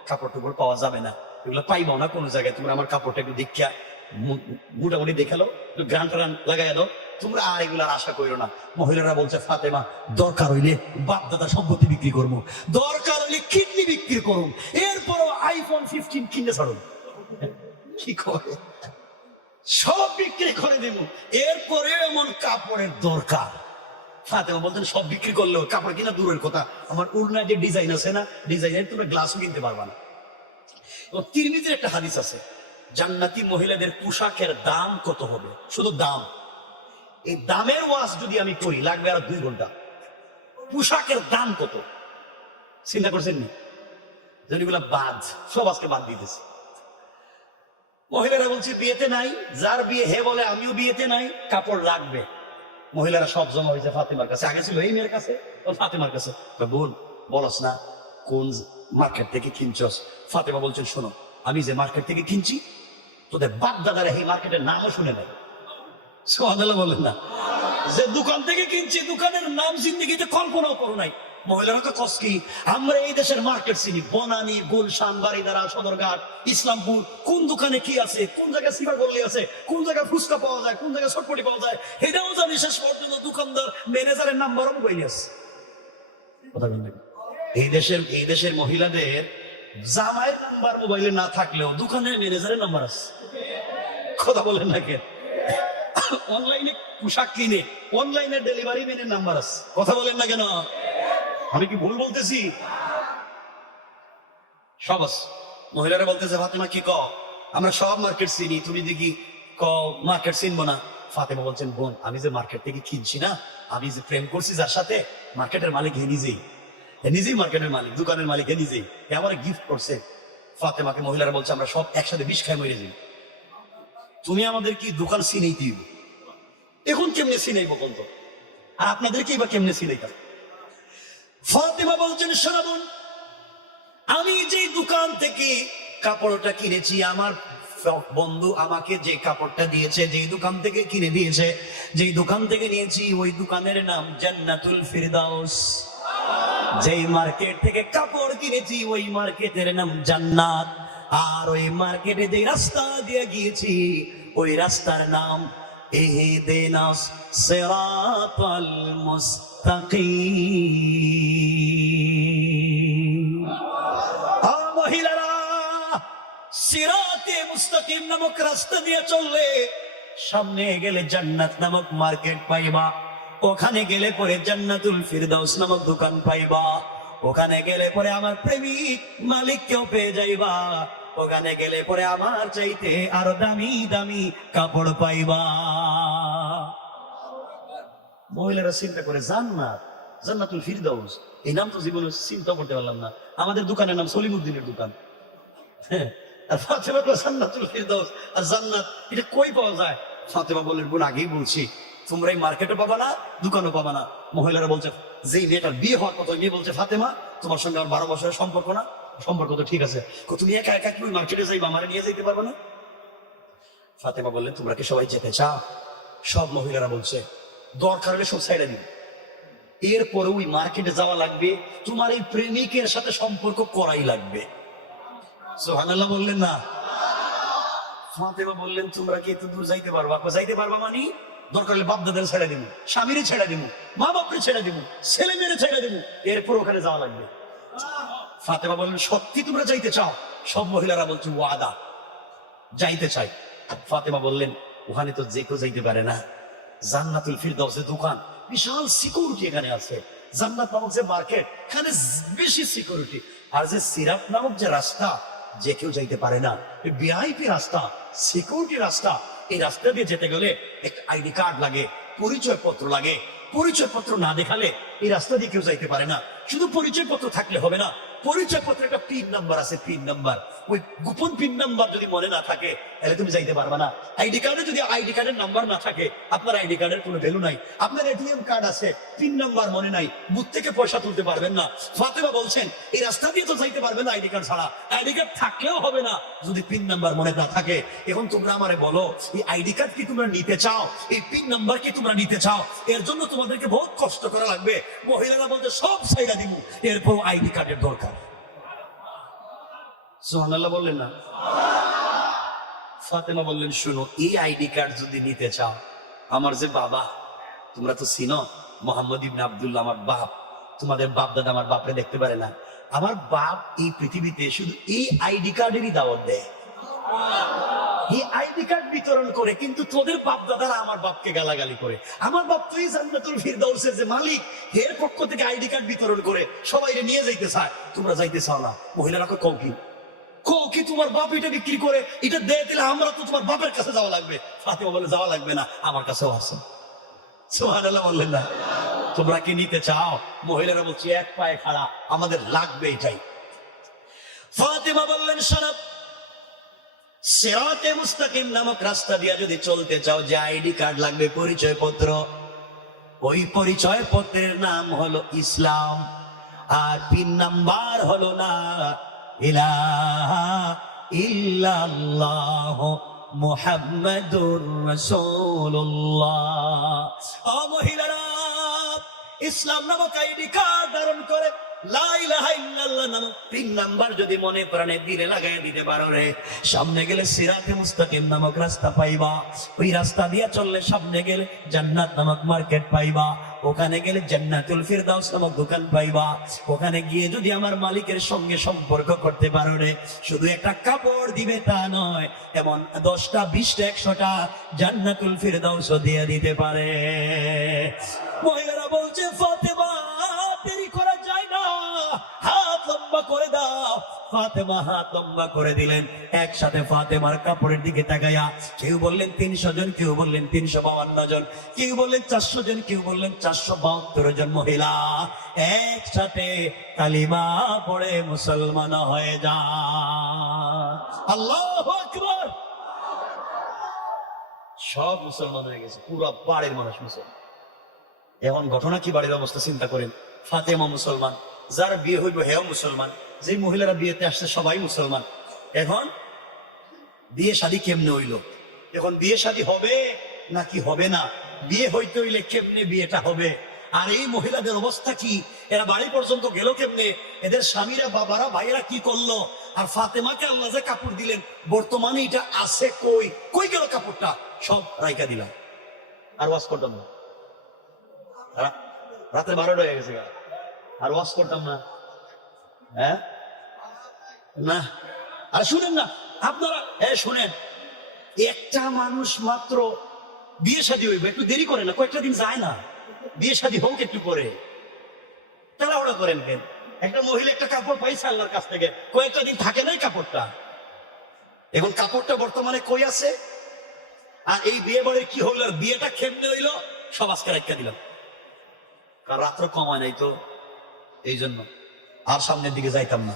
কাপড় টুপড় পাওয়া যাবে না, এগুলো পাইবো না কোনো জায়গায়, তোমরা আমার কাপড়টা একটু দেখিয়া মোটামুটি দেখালো, একটু গ্রান টান লাগাই দাও, তোমরা আর এগুলার আশা করো না। মহিলারা বলছে ফাতেমা দরকার হইলে বাপ দাদা সম্পত্তি বিক্রি করবো, দরকার হইলে কিডনি বিক্রি করুন, এরপরও আইফোন 15 কিনে ছাড়ুন। কি করে? সব বিক্রি করে দেব, এরপরে এমন কাপড়ের দরকার। ফাতেমা বলতেন সব বিক্রি করলেও কাপড় কিনা দূরের কথা, আমার উড়নায় যে ডিজাইন আছে না, ডিজাইনের তোমরা গ্লাসও কিনতে পারবা না। তিরমিজির একটা হাদিস আছে, জান্নাতি মহিলাদের পোশাকের দাম কত হবে, শুধু দাম। এই দামের ওয়াজ যদি আমি করি লাগবে আর 2 ঘন্টা। পোশাকের দাম কত চিন্তা করছেন নি? যেগুলা বাদ, সব আজকে বাদ দিতেছে। মহিলারা বলছে বিয়েতে নাই, যার বিয়ে হে বলে আমিও বিয়েতে নাই, কাপড় লাগবে। মহিলারা সব জমা হয়েছে ফাতেমার কাছে, আগে ছিল এই মেয়ের কাছে, ফাতেমার কাছে। বোন বলস না কোন মার্কেট থেকে কিনছস? ফাতেমা বলছেন শোনো, আমি যে মার্কেট থেকে কিনছি তোদের বাপ দাদারা এই মার্কেটের নামও শুনে নাই। সুবহানাল্লাহ বলেন না? যে দোকান থেকে কিনছি দোকানের নাম জিন্দেগিতে কল্পনাও করো নাই। মহিলারা তো কষ্টি, আমরা এই দেশের মার্কেট চিনি, বনানী, গুলশান, বারিধারা, সদরঘাট, ইসলামপুর, কোন দোকানে কি আছে, কোন জায়গায় সিবার গল্লি আছে, কোন জায়গায় ফুচকা পাওয়া যায়, কোন জায়গায় চটপটি পাওয়া যায়, এটাও জানি। শেষ পর্যন্ত দোকানদার ম্যানেজারের নাম্বারও মোবাইলে আছে। এই দেশের মহিলাদের জামাইয়ের নাম্বার মোবাইলে না থাকলেও দোকানের ম্যানেজারের নাম্বার আছে। কথা বলেন না কেন? অনলাইনে পোশাক কিনে অনলাইনে ডেলিভারি ম্যানের নাম্বার আছে। কথা বলেন না কেন? আমি কি ভুল বলতেছি? সব আছে। মহিলারা বলতেছে ফাতেমা কি কও, আমরা সব মার্কেট চিনি, তুমি দেখি কও মার্কেট চিনবো না। ফাতেমা বলছেন বোন, আমি যে মার্কেট থেকে কিনছি না, আমি যে প্রেম করছি যার সাথে, মার্কেটের মালিক হে নিজেই মার্কেটের মালিক, দোকানের মালিক হে নিজেই, আমার গিফট করছে। ফাতেমাকে মহিলারা বলছে আমরা সব একসাথে বিষ খাই মরে যাই, তুমি আমাদের কি দোকান চিনেই দিব? এখন কেমনে চিনাইব কোন তো, আর আপনাদেরকে বা কেমনে চিনাইতাম? ফাতেমা বলছেন শোনাবুন, আমি যে দোকান থেকে কাপড়টা কিনেছি, আমার বন্ধু আমাকে যে কাপড়টা দিয়েছে, যে দোকান থেকে কিনে দিয়েছে, যে দোকান থেকে নিয়েছি, ওই দোকানের নাম জান্নাতুল ফিরদাউস। যেই মার্কেট থেকে কাপড় কিনেছি ওই মার্কেটের নাম জান্নাত। আর ওই মার্কেটে যে রাস্তা দিয়ে গিয়েছি ওই রাস্তার নাম ইহদিনাস সিরাতাল মুস্তাকিম। মহিলারা, সিরাতে মুস্তাকিম নামক রাস্তা দিয়ে চললে সামনে গেলে জান্নাত নামক মার্কেট পাইবা। ওখানে গেলে পরে জান্নাতুল ফিরদাউস নামক দোকান পাইবা। ওখানে গেলে পরে আমার প্রেমিক মালিককেও পেয়ে যাইবা। ওখানে গেলে পরে আমার চাইতে আরো দামি দামি কাপড় পাইবা। মহিলারা চিন্তা করে জান্নাতুল ফিরদাউস, এই নাম তো জীবনে চিন্তা করতে পারলাম না। আমাদের দোকানের নাম সলিমুদ্দিনের দোকান। আর ফাতেমা জান্নাতুল ফিরদাউস আর জান্নাত এটা কই পাওয়া যায়? ফাতেমা বললেন বোন, আগেই বলছি তোমরা এই মার্কেটও পাবা না, দোকানও পাবা না। মহিলারা বলছে যে মেয়েটার বিয়ে হওয়ার কথা, মেয়ে বলছে ফাতেমা তোমার সঙ্গে আমার 12 বছরের সম্পর্ক না। সম্পর্ক তো ঠিক আছে, তুমি একা একা কি মার্কেটে যাইবা, আমার নিয়ে যাইতে পারবে না? ফাতেমা বললেন তোমরা কি সবাই যেতে চাও? সব মহিলারা বলছে দরকার হলে সব সাইডে দিন, এরপরে ওই মার্কেটে যাওয়া লাগবে, তোমার এই প্রেমিকের সাথে সম্পর্ক করাই লাগবে। সুবহানাল্লাহ বললেন না? ফাতেমা বললেন তোমরা কি এত দূর যাইতে পারবা? যাইতে পারবা মানে দরকার হলে বাপ দাদার ছেড়ে দিব, স্বামীরে ছেড়ে দিব, মা বাপরে ছেড়ে দিব, ছেলে মেয়েরে ছেড়ে দিব, এরপর ওখানে যাওয়া লাগবে। ফাতেমা বললেন সত্যি তোমরা যাইতে চাও? সব মহিলারা বলছে ওয়াদা, যাইতে চাই। ফাতেমা বললেন ওখানে তো যে কেউ যাইতে পারে না, জান্নাতুল ফিরদাউসের দোকান, বিশাল সিকিউরিটি এখানে আছে। জান্নাত নামক যে মার্কেট, এখানে বেশি সিকিউরিটি। আর যে সিরাত নামক যে রাস্তা, যে কেউ যাইতে পারে না, ভিআইপি রাস্তা, সিকিউরিটি রাস্তা। এই রাস্তা দিয়ে যেতে গেলে একটা আইডি কার্ড লাগে, পরিচয় পত্র লাগে। পরিচয় পত্র না দেখালে এই রাস্তা দিয়ে কেউ যাইতে পারে না। শুধু পরিচয় পত্র থাকলে হবে না, পরিচয় পত্রে একটা পিন নাম্বার আছে, পিন নাম্বার। ওই গোপন পিন নাম্বার যদি মনে না থাকে তাহলে তুমি যাইতে পারবে না। আইডি কার্ডে যদি আইডি কার্ডের নাম্বার না থাকে আপনার আইডি কার্ডের কোনো ভ্যালু নাই। আপনার এটিএম কার্ড আছে, পিন নাম্বার মনে নাই, বুথ থেকে পয়সা তুলতে পারবেন না। ফাতেমা বলছেন এই রাস্তা দিয়ে তো যাইতে পারবে না আইডি কার্ড ছাড়া, আইডি কার্ড থাকলেও হবে না যদি পিন নাম্বার মনে না থাকে। এখন তোমরা আমারে বলো এই আইডি কার্ড কি তোমরা নিতে চাও? এই পিন নাম্বার কি তোমরা নিতে চাও? এর জন্য তোমাদেরকে বহুত কষ্ট করা লাগবে। মহিলারা বলতে সব সাইডা দিব, এরপর আইডি কার্ডের দরকার। সুবহানাল্লাহ বললেন না? ফাতেমা বললেন শুনো, এই আইডি কার্ড যদি নিতে চাও, আমার যে বাবা, তোমরা তো চিনো মোহাম্মদ ইবনে আব্দুল্লাহ, আমার বাপ, তোমাদের বাপ দাদা আমার বাপরে দেখতে পারে না। আমার বাপ এই পৃথিবীতে শুধু এই আইডি কার্ডেরই দাওয়াত দেয়, এই আইডি কার্ড বিতরণ করে, কিন্তু তোদের বাপ দাদারা আমার বাপকে গালাগালি করে। আমার বাপ তো এই জান্নাতুল ফিরদাউসের যে মালিক, এর পক্ষ থেকে আইডি কার্ড বিতরণ করে সবাই নিয়ে যাইতে চায়, তোমরা যাইতে চাও না। মহিলারা কও কি তোমার বাপ এটা বিক্রি করে, এটা দিয়ে দিলে আমরা তো তোমার বাপের কাছে যাওয়া লাগবে। ফাতেমা বলে যাওয়া লাগবে না, আমার কাছেও আছে। সুবহানাল্লাহ বললেন না? তোমরা কি নিতে চাও? মহিলারা বলছে এক পায়ে খাড়া, আমাদের লাগবে এটাই। ফাতেমা বললেন শোনো, সিরাতে মুস্তাকিম নামক রাস্তা দিয়ে যদি চলতে চাও, যে আইডি কার্ড লাগবে, পরিচয় পত্র, ওই পরিচয় পত্রের নাম হলো ইসলাম, আর পিন নাম্বার হলো না ইলাহা ইল্লাল্লাহ মুহাম্মাদুর রাসূলুল্লাহ। ও মহিলারা, ইসলাম নামক আইডি কার্ড ধারণ করে লা ইলাহা ইল্লাল্লাহ নামক 3 নাম্বার যদি মনে প্রাণে দিলে লাগাই দিতে পারো রে, সামনে গেলে সিরাতে মুস্তাকিম নামক রাস্তা পাইবা। ওই রাস্তা দিয়ে চললে সামনে গেলে জান্নাত নামক মার্কেট পাইবা। ওখানে গেলে জান্নাতুল ফিরদাউস নামক দোকান পাইবা। ওখানে গিয়ে যদি আমার মালিকের সঙ্গে সম্পর্ক করতে পারো রে, শুধু একটা কাপড় দিবে তা নয়, এমন 10টা 20টা 100টা জান্নাতুল ফিরদাউসও দিয়ে দিতে পারে। মহিলারা বলছে, ফাতেমা দেরি করা যায় না, হাত লম্বা করে দাও। ফাতেমা হাত লম্বা করে দিলেন। একসাথে ফাতেমার কাপড়ের দিকে তাকাইয়া কেউ বললেন 300 জন, কেউ বললেন 352 জন, কেউ বললেন 400 জন, কেউ বললেন 472 জন মহিলা একসাথে কালিমা পড়ে মুসলমান হয়ে যায়। আল্লাহু আকবার। সব মুসলমান হয়ে গেছে, পুরো বাড়ির মানুষ মুসলমান। এখন ঘটনা কি বাড়ির অবস্থা চিন্তা করেন। ফাতেমা মুসলমান, যার বিয়ে হইব হেও মুসলমান, যে মহিলারা বিয়েতে আসছে সবাই মুসলমান। এখন বিয়ে শাদী কেমনে হইল? এখন বিয়ে শাদী হবে নাকি হবে না? বিয়ে হইতে হইলে কেমনে বিয়েটা হবে? আর এই মহিলাদের অবস্থা কি? এরা বাড়ি পর্যন্ত গেল কেমনে? এদের স্বামীরা, বাবারা, ভাইয়েরা কি করলো? আর ফাতেমাকে আল্লাহ যে কাপড় দিলেন, বর্তমানে এটা আছে কই? কই গেল কাপড়টা? সব রাইকা দিলাম। আর ওয়াজ করতাম না, রাতে 12টা হয়ে গেছে, আর ওয়াজ করতাম না। হ্যাঁ না, আর শুনেন না আপনারা, শুনেন, একটা মানুষ মাত্র বিয়ে শাদী হইবে, একটু দেরি করে না, কয়েকটা দিন যায় না, বিয়ে শাদী হোক একটু পরে, তাড়াহুড়া করেন কেন? একটা মহিলা একটা কাপড় পাইছে আল্লাহর কাছ থেকে, কয়েকটা দিন থাকে নাই কাপড়টা। এখন কাপড়টা বর্তমানে কই আছে? আর এই বিয়ে বাড়ির কি হইল, বিয়েটা কেমনে হইলো, সব আজকে রাখা দিলাম। কারণ রাত্র কমায় নাই তো, এই জন্য আর সামনের দিকে যাইতাম না।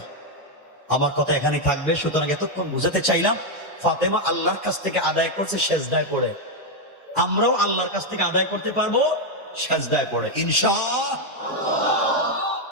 আমার কথা এখানে থাকবে। সুতরাং এতক্ষণ বুঝাতে চাইলাম, ফাতেমা আল্লাহর কাছ থেকে আদায় করছে সেজদায় পড়ে, আমরাও আল্লাহর কাছ থেকে আদায় করতে পারবো সেজদায় পড়ে ইনশাআল্লাহ।